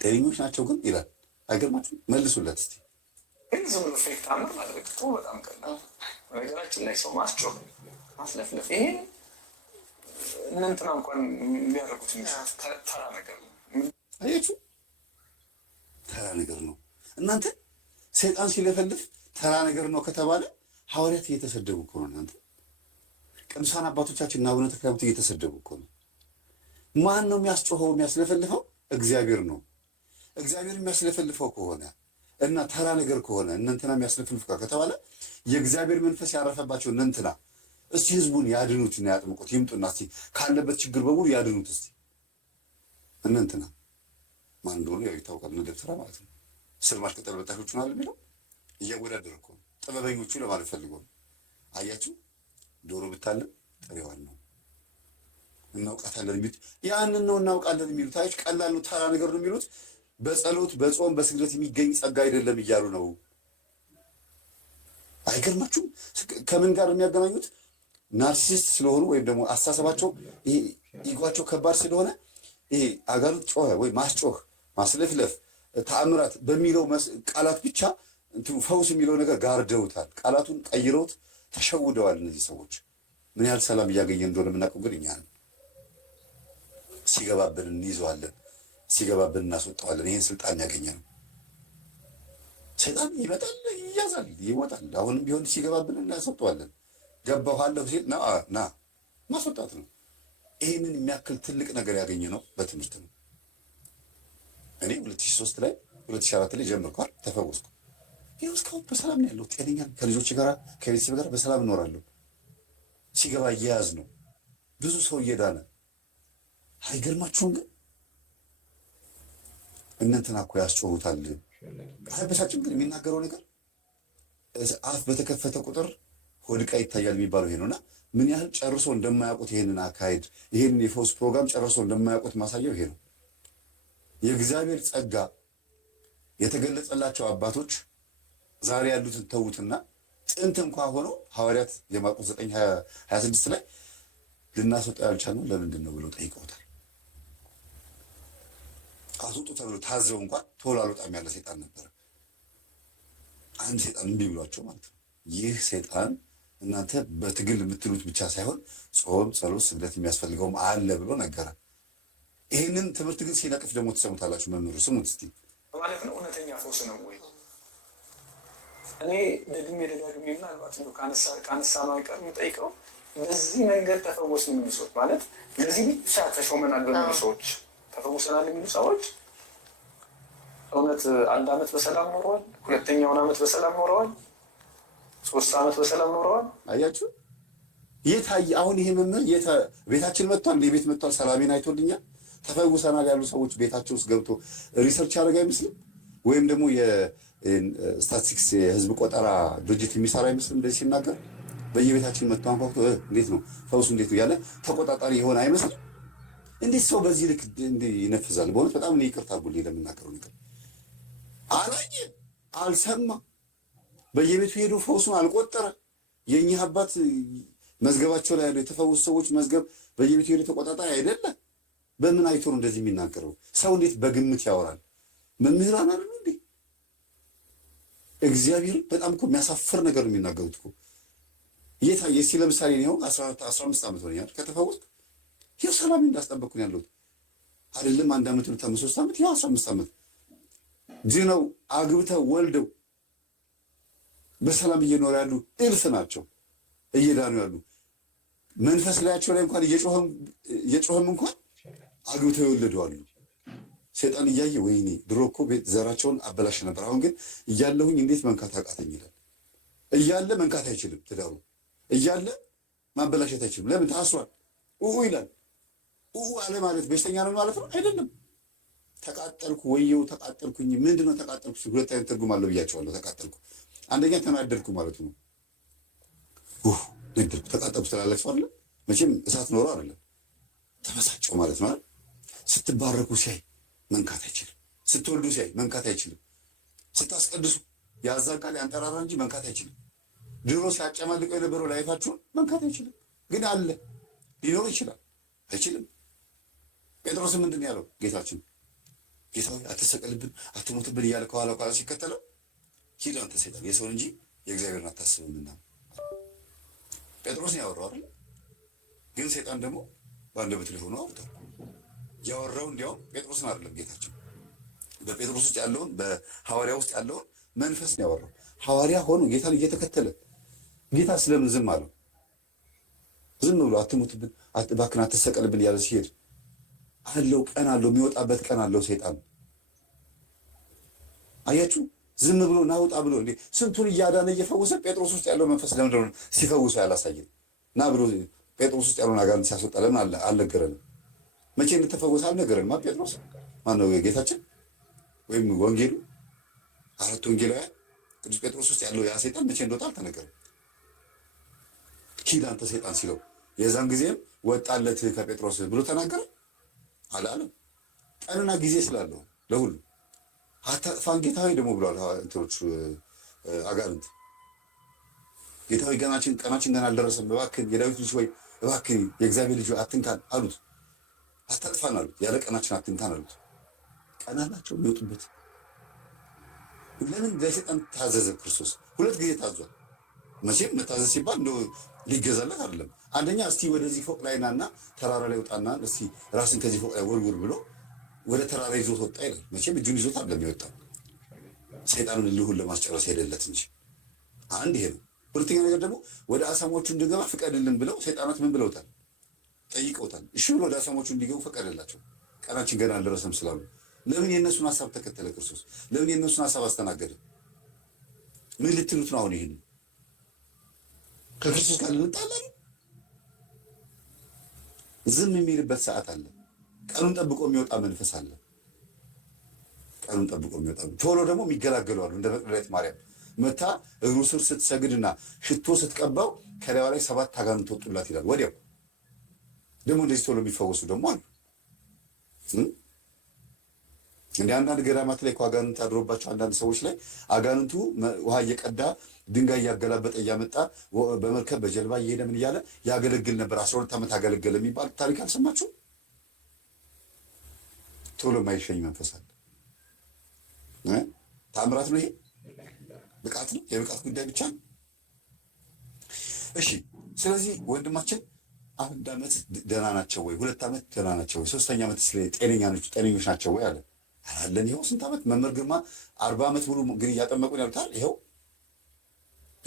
ጤነኞች ናቸው ግን ይላል። አይገርማችሁም? መልሱለት እስቲ። ግን ዝም ብሎ ፌክ ታምር ማድረግ እኮ በጣም ቀላል። በነገራችን ላይ ሰው ማስጮህ፣ ማስለፍለፍ ይሄ እንትና እንኳን የሚያደርጉት ተራ ነገር ነው። አያችሁ፣ ተራ ነገር ነው። እናንተ ሰይጣን ሲለፈልፍ ተራ ነገር ነው ከተባለ ሐዋርያት እየተሰደቡ እኮ ነው። እናንተ ቅዱሳን አባቶቻችን እና አቡነ ተክለ ሃይማኖት እየተሰደቡ እኮ ነው። ማን ነው የሚያስጮኸው የሚያስለፈልፈው? እግዚአብሔር ነው። እግዚአብሔር የሚያስለፈልፈው ከሆነ እና ተራ ነገር ከሆነ እነንትና የሚያስለፈልፍ ከተባለ የእግዚአብሔር መንፈስ ያረፈባቸው እነንትና እስቲ ህዝቡን ያድኑትና ያጥምቁት፣ ይምጡና እስቲ ካለበት ችግር በሙሉ ያድኑት። እስቲ እነንትና ማን እንደሆነ ያው ይታወቃል። እነ ደብተራ ማለት ነው። ስልማሽ ቅጠል በታሾቹ ነው የሚለው እያወዳደረ እኮ ነው። ጥበበኞቹ ለማለት ፈልጎ ነው። አያችሁ፣ ዶሮ ብታለም ጥሬዋን ነው እናውቃታለን የሚሉት ያንን ነው። እናውቃለን የሚሉት አይች ቀላል ነው፣ ተራ ነገር ነው የሚሉት። በጸሎት በጾም በስግደት የሚገኝ ጸጋ አይደለም እያሉ ነው። አይገርማችሁም? ከምን ጋር የሚያገናኙት? ናርሲሲስት ስለሆኑ ወይም ደግሞ አስተሳሰባቸው ይሄ ኢጓቸው ከባድ ስለሆነ ይሄ አጋንንት ጮኸ ወይ ማስጮህ፣ ማስለፍለፍ፣ ተአምራት በሚለው ቃላት ብቻ ፈውስ የሚለው ነገር ጋርደውታል። ቃላቱን ቀይረውት ተሸውደዋል። እነዚህ ሰዎች ምን ያህል ሰላም እያገኘ እንደሆነ የምናውቀው ግን እኛ ነን። ሲገባብን እንይዘዋለን፣ ሲገባብን እናስወጣዋለን። ይህን ስልጣን ያገኘ ነው። ሰይጣን ይመጣል፣ ይያዛል፣ ይወጣል። አሁንም ቢሆን ሲገባብን እናስወጣዋለን። ገባኋለሁ ሲል ና ማስወጣት ነው። ይህንን የሚያክል ትልቅ ነገር ያገኘ ነው በትምህርት ነው። እኔ 2003 ላይ 2004 ላይ ጀምርኳል፣ ተፈወስኩ። ይኸው እስካሁን በሰላም ነው ያለው። ጤነኛ ከልጆች ጋር ከቤተሰብ ጋር በሰላም እኖራለሁ። ሲገባ እየያዝ ነው። ብዙ ሰው እየዳነ አይገርማችሁም? ግን እነንትና እኮ ያስጮሁታል። አይበሳጭም? ግን የሚናገረው ነገር አፍ በተከፈተ ቁጥር ሆድቃ ይታያል የሚባለው ይሄ ነውና ምን ያህል ጨርሶ እንደማያውቁት ይሄንን አካሄድ ይሄንን የፈውስ ፕሮግራም ጨርሶ እንደማያውቁት ማሳየው ይሄ ነው። የእግዚአብሔር ጸጋ የተገለጸላቸው አባቶች ዛሬ ያሉትን ተዉትና ጥንት እንኳ ሆነው ሐዋርያት የማርቆስ 9:26 ላይ ልናስወጣ ያልቻልነው ለምንድን ነው ብለው ጠይቀውታል። አስወጡ ተብሎ ታዘው እንኳን ቶሎ አልወጣም ያለ ሰይጣን ነበር። አንድ ሰይጣን እምቢ ብሏቸው ማለት ነው። ይህ ሰይጣን እናንተ በትግል የምትሉት ብቻ ሳይሆን ጾም፣ ጸሎት፣ ስግደት የሚያስፈልገውም አለ ብሎ ነገረ። ይህንን ትምህርት ግን ሲነቅፍ ደግሞ ትሰሙታላችሁ። መምህሩ ስሙት እስቲ ማለት ነው። እውነተኛ ፈውስ ነው ወይ? እኔ ደግሜ ምናልባት እንደው ከአነሳ ነው አይቀር የምጠይቀው በዚህ መንገድ ተፈወስን የሚሉ ሰዎች ማለት ለዚህ ብቻ ተሾመናል በሚሉ ሰዎች ተፈውሰናል የሚሉ ሰዎች እውነት 1 ዓመት በሰላም ኖረዋል? 2ኛውን ዓመት በሰላም ኖረዋል? 3 ዓመት በሰላም ኖረዋል? አያችሁ የታየ አሁን ይሄ መምህር ቤታችን መጥቷል፣ የቤት መጥቷል፣ ሰላሜን አይቶልኛል፣ ተፈውሰናል ያሉ ሰዎች ቤታቸው ውስጥ ገብቶ ሪሰርች ያደርግ አይመስልም? ወይም ደግሞ የስታቲስቲክስ የህዝብ ቆጠራ ድርጅት የሚሰራ አይመስልም? እንደዚህ ሲናገር በየቤታችን መጥቶ አንኳኩቶ እንዴት ነው ፈውሱ እንዴት ነው ያለ ተቆጣጣሪ የሆነ አይመስልም? እንዴት ሰው በዚህ ልክ ይነፍዛል? በእውነት በጣም እኔ ይቅርታ አድርጉልኝ ለምናገረው ነገር። አላየ አልሰማ፣ በየቤቱ ሄዶ ፈውሱን አልቆጠረ። የእኚህ አባት መዝገባቸው ላይ ያለው የተፈወሱ ሰዎች መዝገብ በየቤቱ ሄዶ ተቆጣጣሪ አይደለም። በምን አይቶ ነው እንደዚህ የሚናገረው? ሰው እንዴት በግምት ያወራል? መምህራን አይደሉ እንዴ? እግዚአብሔር በጣም እኮ የሚያሳፍር ነገር ነው የሚናገሩት እኮ። የታየ እስኪ ለምሳሌ ነው 15 ዓመት ሆነኛል ከተፈወስኩ ይኸው ሰላም እንዳስጠበቅኩኝ ያለሁት አይደለም 1 ዓመት 2 ዓመት 3 ዓመት ይኸው 15 ዓመት ድነው አግብተው ወልደው በሰላም እየኖሩ ያሉ እልፍ ናቸው እየዳኑ ያሉ። መንፈስ ላያቸው ላይ እንኳን እየጮኸም እንኳን አግብተው የወለዱ አሉ። ሰይጣን እያየ ወይኔ ድሮ እኮ ቤት ዘራቸውን አበላሽ ነበር፣ አሁን ግን እያለሁኝ እንዴት መንካት አቃተኝ ይላል። እያለ መንካት አይችልም፣ ትዳሩ እያለ ማበላሸት አይችልም። ለምን ታስሯል ይላል። አለ ማለት በሽተኛ ነው ማለት ነው አይደለም። ተቃጠልኩ ወየው ተቃጠልኩኝ። ምንድነው ተቃጠልኩ? ሁለት አይነት ትርጉም አለው ብያቸዋለሁ። ተቃጠልኩ አንደኛ ተናደድኩ ማለት ነው። ነደድኩ ተቃጠልኩ ስላለች አይደል? መቼም እሳት ኖሮ አይደለም። ተበሳጨው ማለት ነው። ስትባረኩ ሲያይ መንካት አይችልም። ስትወልዱ ሲያይ መንካት አይችልም። ስታስቀድሱ ያዛቃል ያንጠራራ እንጂ መንካት አይችልም። ድሮ ሲያጨማልቀው የነበረው ላይፋችሁን መንካት አይችልም። ግን አለ ሊኖር ይችላል። አይችልም። ጴጥሮስ ምንድን ያለው ጌታችን ጌታዊ አትሰቀልብን አትሞትብን እያለ ከኋላ ሲከተለው ሂድ አንተ ሰይጣን የሰውን እንጂ የእግዚአብሔርን አታስብምና ጴጥሮስ ነው ያወራው አይደል? ግን ሰይጣን ደግሞ በአንደበት ላይ ሆኖ አውርቷል። ያወራው እንዲያውም ጴጥሮስን አይደለም ጌታችን በጴጥሮስ ውስጥ ያለውን በሐዋርያ ውስጥ ያለውን መንፈስ ነው ያወራው። ሐዋርያ ሆኖ ጌታን እየተከተለ ጌታ ስለምን ዝም አለው? ዝም ብሎ አትሞትብን እባክህን አትሰቀልብን እያለ ሲሄድ አለው ቀን አለው የሚወጣበት ቀን አለው ሰይጣን። አያችሁ ዝም ብሎ ናውጣ ብሎ እንዴ ስንቱን እያዳነ እየፈወሰ ጴጥሮስ ውስጥ ያለው መንፈስ ለምንድን ነው ሲፈውሰው ያላሳየን? ና ብሎ ጴጥሮስ ውስጥ ያለውን አጋንንት ሲያስወጣ ለምን አልነገረንም? መቼ እንደተፈወሰ አልነገረንም? ጴጥሮስ ማነው ጌታችን ወይም ወንጌሉ 4 ወንጌላውያን ቅዱስ ጴጥሮስ ውስጥ ያለው ያ ሰይጣን መቼ እንደወጣ አልተነገረም። ሂድ አንተ ሰይጣን ሲለው የዛን ጊዜም ወጣለት ከጴጥሮስ ብሎ ተናገረ አላለም? ቀንና ጊዜ ስላለው ለሁሉ አታጥፋን ጌታዊ ደግሞ ብሏል። እንትኖች አጋንንት ጌታዊ ቀናችን ገና አልደረሰም፣ እባክህን የዳዊት ልጅ ወይ እባክህን የእግዚአብሔር ልጅ አትንካን አሉት። አታጥፋን አሉት። ያለ ቀናችን አትንካን አሉት። ቀን አላቸው የሚወጡበት። ለምን ለሰይጣን ታዘዘ? ክርስቶስ 2 ጊዜ ታዟል። መቼም መታዘዝ ሲባል እንደው ሊገዛለት አይደለም። አንደኛ እስቲ ወደዚህ ፎቅ ላይ ናና ተራራ ላይ ወጣና እስቲ ራስን ከዚህ ፎቅ ላይ ወርውር ብሎ ወደ ተራራ ይዞት ወጣ ይላል። መቼም እጁን ይዞት አይደለም የወጣው ሰይጣንን ልሁን ለማስጨረስ ሄደለት እንጂ። አንድ ይሄ ነው። ሁለተኛ ነገር ደግሞ ወደ አሳሞቹ እንዲገባ ፍቀድልን ብለው ሰይጣናት ምን ብለውታል? ጠይቀውታል። እሺ ብሎ ወደ አሳሞቹ እንዲገቡ ፈቀደላቸው። ቀናችን ገና አልደረሰም ስላሉ። ለምን የእነሱን ሀሳብ ተከተለ ክርስቶስ? ለምን የእነሱን ሀሳብ አስተናገደ? ምን ልትሉት ነው አሁን? ይሄን ከክርስቶስ ጋር ልንጣላለን? ዝም የሚልበት ሰዓት አለ። ቀኑን ጠብቆ የሚወጣ መንፈስ አለ። ቀኑን ጠብቆ የሚወጣ ቶሎ ደግሞ የሚገላገሉ አሉ። እንደ መቅደላዊት ማርያም መታ እግሩ ስር ስትሰግድና ሽቶ ስትቀባው ከላይዋ ላይ 7 አጋንንት ወጡላት ይላል። ወዲያው ደግሞ እንደዚህ ቶሎ የሚፈወሱ ደግሞ አሉ። እንደ አንዳንድ ገዳማት ላይ አጋንንት አድሮባቸው አንዳንድ ሰዎች ላይ አጋንንቱ ውሃ እየቀዳ ድንጋይ እያገላበጠ እያመጣ በመርከብ በጀልባ እየሄደ ምን እያለ ያገለግል ነበር። 12 ዓመት አገለገለ የሚባል ታሪክ አልሰማችሁ? ቶሎ የማይሸኝ መንፈስ አለ። ታምራት ነው ይሄ? ብቃት ነው? የብቃት ጉዳይ ብቻ ነው? እሺ። ስለዚህ ወንድማችን 1 ዓመት ደህና ናቸው ወይ? 2 ዓመት ደህና ናቸው ወይ? 3ኛ ዓመት ጤነኞች ናቸው ወይ አለ። አለን። ይኸው ስንት ዓመት መምህር ግርማ 40 ዓመት ሙሉ ግን እያጠመቁን ያሉታል። ይኸው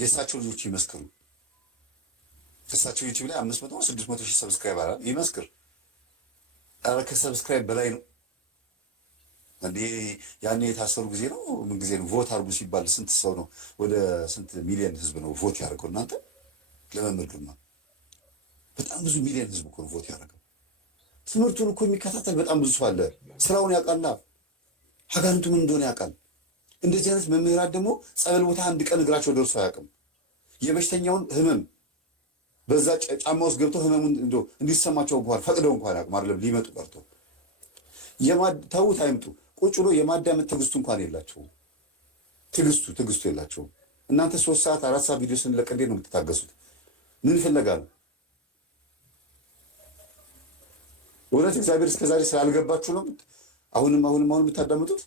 የእሳቸው ልጆች ይመስክሩ። እሳቸው ዩቲዩብ ላይ 500 600 ሺህ ሰብስክራይብ አለ ይመስክር። ኧረ ከሰብስክራይብ በላይ ነው እንዴ! ያኔ የታሰሩ ጊዜ ነው ምን ጊዜ ነው ቮት አድርጉ ሲባል ስንት ሰው ነው ወደ ስንት ሚሊዮን ህዝብ ነው ቮት ያደርገው? እናንተ ለመምህር ግርማ በጣም ብዙ ሚሊዮን ህዝብ እኮ ነው ቮት ያደርገው። ትምህርቱን እኮ የሚከታተል በጣም ብዙ ሰው አለ። ስራውን ያውቃልና ሀጋንቱ ምን እንደሆነ ያውቃል። እንደዚህ አይነት መምህራን ደግሞ ጸበል ቦታ አንድ ቀን እግራቸው ደርሶ አያውቅም። የበሽተኛውን ህመም በዛ ጫማ ውስጥ ገብተው ህመሙን እንዲሰማቸው እንኳን ፈቅደው እንኳን አያውቅም። አይደለም ሊመጡ ቀርቶ ተውት አይምጡ። ቁጭ ብሎ የማዳመጥ ትዕግስቱ እንኳን የላቸውም። ትዕግስቱ የላቸውም። እናንተ 3 ሰዓት 4 ሰዓት ቪዲዮ ስንለቅ እንዴት ነው የምትታገሱት? ምን ይፈለጋል? እውነት እግዚአብሔር እስከዛሬ ስላልገባችሁ ነው አሁንም የምታዳምጡት?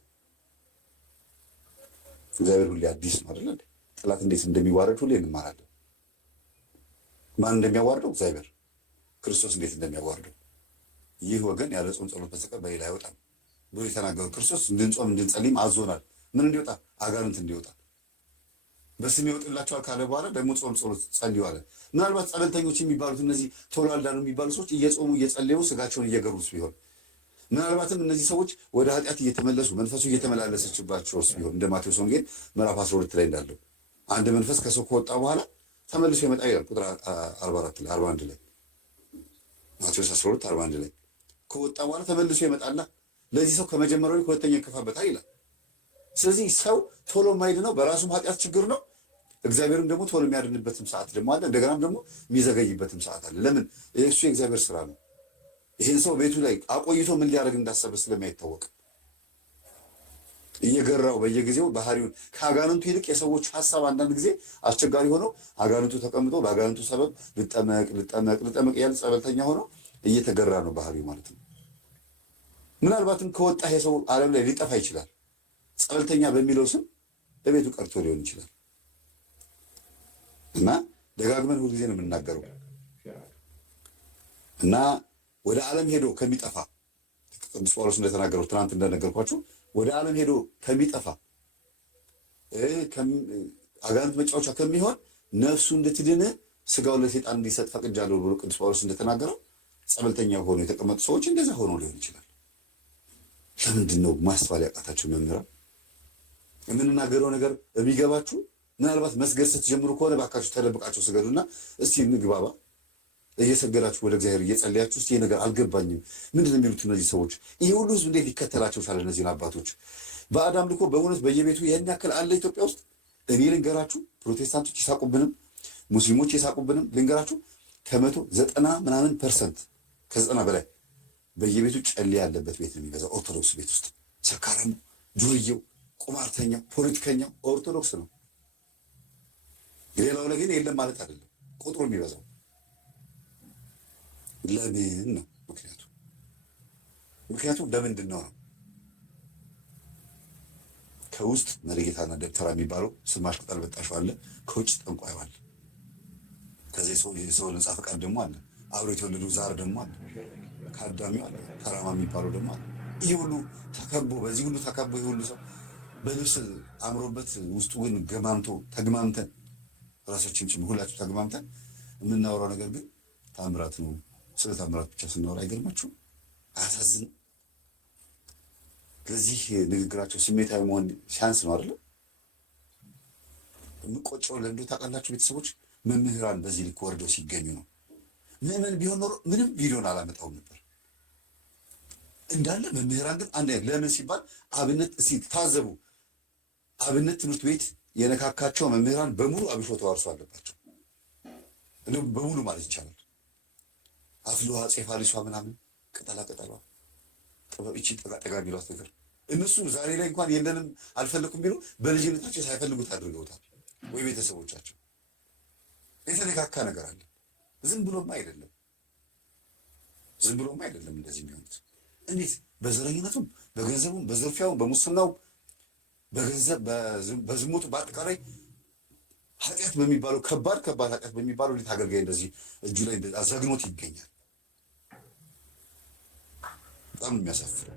እግዚአብሔር ሁሌ አዲስ ነው አይደል? ጠላት እንዴት እንደሚዋረድ ሁሌ እንማራለን። ማን እንደሚያዋርደው? እግዚአብሔር ክርስቶስ እንዴት እንደሚያዋርደው። ይህ ወገን ያለ ጾም ጸሎት በስተቀር በሌላ አይወጣም ብሎ የተናገረው ክርስቶስ እንድንጾም እንድንጸልይም አዞናል። ምን እንዲወጣ? አጋንንት እንዲወጣ። በስሜ ይወጥላቸዋል ካለ በኋላ ደግሞ ጾም ጸሎት ጸልዩ አለ። ምናልባት ጸበልተኞች የሚባሉት እነዚህ ቶሎ አልዳኑ የሚባሉ ሰዎች እየጾሙ እየጸለዩ ስጋቸውን እየገሩት ቢሆን፣ ምናልባትም እነዚህ ሰዎች ወደ ኃጢአት እየተመለሱ መንፈሱ እየተመላለሰችባቸውስ ቢሆን እንደ ማቴዎስ ወንጌል ምዕራፍ 12 ላይ እንዳለው አንድ መንፈስ ከሰው ከወጣ በኋላ ተመልሶ ይመጣ ይላል። ቁጥር 44 ላይ 41 ላይ ማቴዎስ 12 41 ላይ ከወጣ በኋላ ተመልሶ ይመጣላ። ለዚህ ሰው ከመጀመሪያው ከሁለተኛው ይከፋበታል ይላል። ስለዚህ ሰው ቶሎ የማይድነው በራሱም ኃጢአት ችግር ነው። እግዚአብሔርም ደግሞ ቶሎ የሚያድንበትም ሰዓት ደግሞ አለ። እንደገናም ደግሞ የሚዘገይበትም ሰዓት አለ። ለምን? እሱ የእግዚአብሔር ስራ ነው። ይህን ሰው ቤቱ ላይ አቆይቶ ምን ሊያደርግ እንዳሰበ ስለማይታወቅ እየገራው በየጊዜው ባህሪውን ከአጋንንቱ ይልቅ የሰዎች ሀሳብ አንዳንድ ጊዜ አስቸጋሪ ሆኖ አጋንንቱ ተቀምጦ በአጋንንቱ ሰበብ ልጠመቅ ያለ ጸበልተኛ ሆኖ እየተገራ ነው ባህሪው ማለት ነው። ምናልባትም ከወጣ የሰው ዓለም ላይ ሊጠፋ ይችላል። ጸበልተኛ በሚለው ስም በቤቱ ቀርቶ ሊሆን ይችላል። እና ደጋግመን ሁልጊዜ ነው የምናገረው እና ወደ ዓለም ሄዶ ከሚጠፋ ቅዱስ ጳውሎስ እንደተናገረው ትናንት እንደነገርኳችሁ ወደ ዓለም ሄዶ ከሚጠፋ አጋንንት መጫወቻ ከሚሆን ነፍሱ እንድትድን ስጋውን ለሰይጣን እንዲሰጥ ፈቅጃለሁ ብሎ ቅዱስ ጳውሎስ እንደተናገረው ጸበልተኛ ሆኖ የተቀመጡ ሰዎች እንደዛ ሆኖ ሊሆን ይችላል። ለምንድን ነው ማስተዋል ያቃታችሁ መምህራን? የምንናገረው ነገር የሚገባችሁ ምናልባት መስገድ ስትጀምሩ ከሆነ ባካችሁ ተደብቃችሁ ስገዱና እስቲ እንግባባ። እየሰገዳችሁ ወደ እግዚአብሔር እየጸለያችሁ እስቲ ነገር አልገባኝም፣ ምንድን ነው የሚሉት እነዚህ ሰዎች? ይሄ ሁሉ ህዝብ እንዴት ሊከተላቸው ቻለ? እነዚህን አባቶች ባዕድ አምልኮ በእውነት በየቤቱ ይህን ያክል አለ ኢትዮጵያ ውስጥ? እኔ ልንገራችሁ፣ ፕሮቴስታንቶች ይሳቁብንም፣ ሙስሊሞች ይሳቁብንም፣ ልንገራችሁ ከ190% ከ90 በላይ በየቤቱ ጨሌ ያለበት ቤት ነው የሚበዛው። ኦርቶዶክስ ቤት ውስጥ ሰካራሙ፣ ዱርዬው፣ ቁማርተኛው፣ ፖለቲከኛው ኦርቶዶክስ ነው። ሌላው ላይ ግን የለም ማለት አይደለም፣ ቁጥሩ የሚበዛው ለምን ነው? ምክንያቱም ለምንድን ነው? ከውስጥ መሪጌታና ደብተራ የሚባለው ስማሽ ቅጠል በጣሽው አለ፣ ከውጭ ጠንቋዩ አለ፣ ከዚህ ሰው ነጻ ፈቃድ ደግሞ አለ፣ አብሮ የተወለዱ ዛር ደግሞ አለ፣ ከአዳሚው አለ፣ ከራማ የሚባለው ደግሞ አለ። ይህ ሁሉ ተከቦ በዚህ ሁሉ ተከቦ ይህ ሁሉ ሰው በልብስ አምሮበት ውስጡ ግን ገማምቶ ተግማምተን ራሳችን ጭምር ሁላችሁ ተግማምተን የምናወራው ነገር ግን ታምራት ነው። ስለ ታምራት ብቻ ስናወራ አይገርማችሁም? አያሳዝንም? ለዚህ ንግግራቸው ስሜታዊ መሆን ሲያንስ ነው አይደለም? የምቆጨው ለእንዶ ታውቃላችሁ ቤተሰቦች፣ መምህራን በዚህ ልክ ወርደው ሲገኙ ነው። ምዕመን ቢሆን ኖሮ ምንም ቪዲዮን አላመጣውም ነበር። እንዳለ መምህራን ግን አንድ ለምን ሲባል አብነት እስቲ ታዘቡ። አብነት ትምህርት ቤት የነካካቸው መምህራን በሙሉ አብሾ ተዋርሶ አለባቸው። እንደውም በሙሉ ማለት ይቻላል። አፍልዋ ጼፋሊሷ ምናምን ቅጠላ ቅጠሏ ጥበብ እቺ ጠጋ ቢሏት ነገር እነሱ ዛሬ ላይ እንኳን የለንም አልፈለኩም ቢሉ በልጅነታቸው ሳይፈልጉት አድርገውታል ወይ ቤተሰቦቻቸው። የተነካካ ነገር አለ። ዝም ብሎማ አይደለም እንደዚህ የሚሆኑት። እንዴት በዘረኝነቱም በገንዘቡም በዝርፊያውም በሙስናው በገንዘብ በዝሙቱ በአጠቃላይ ኃጢአት በሚባለው ከባድ ኃጢአት በሚባለው እንዴት አገልጋይ እንደዚህ እጁ ላይ አዘግኖት ይገኛል? በጣም የሚያሳፍር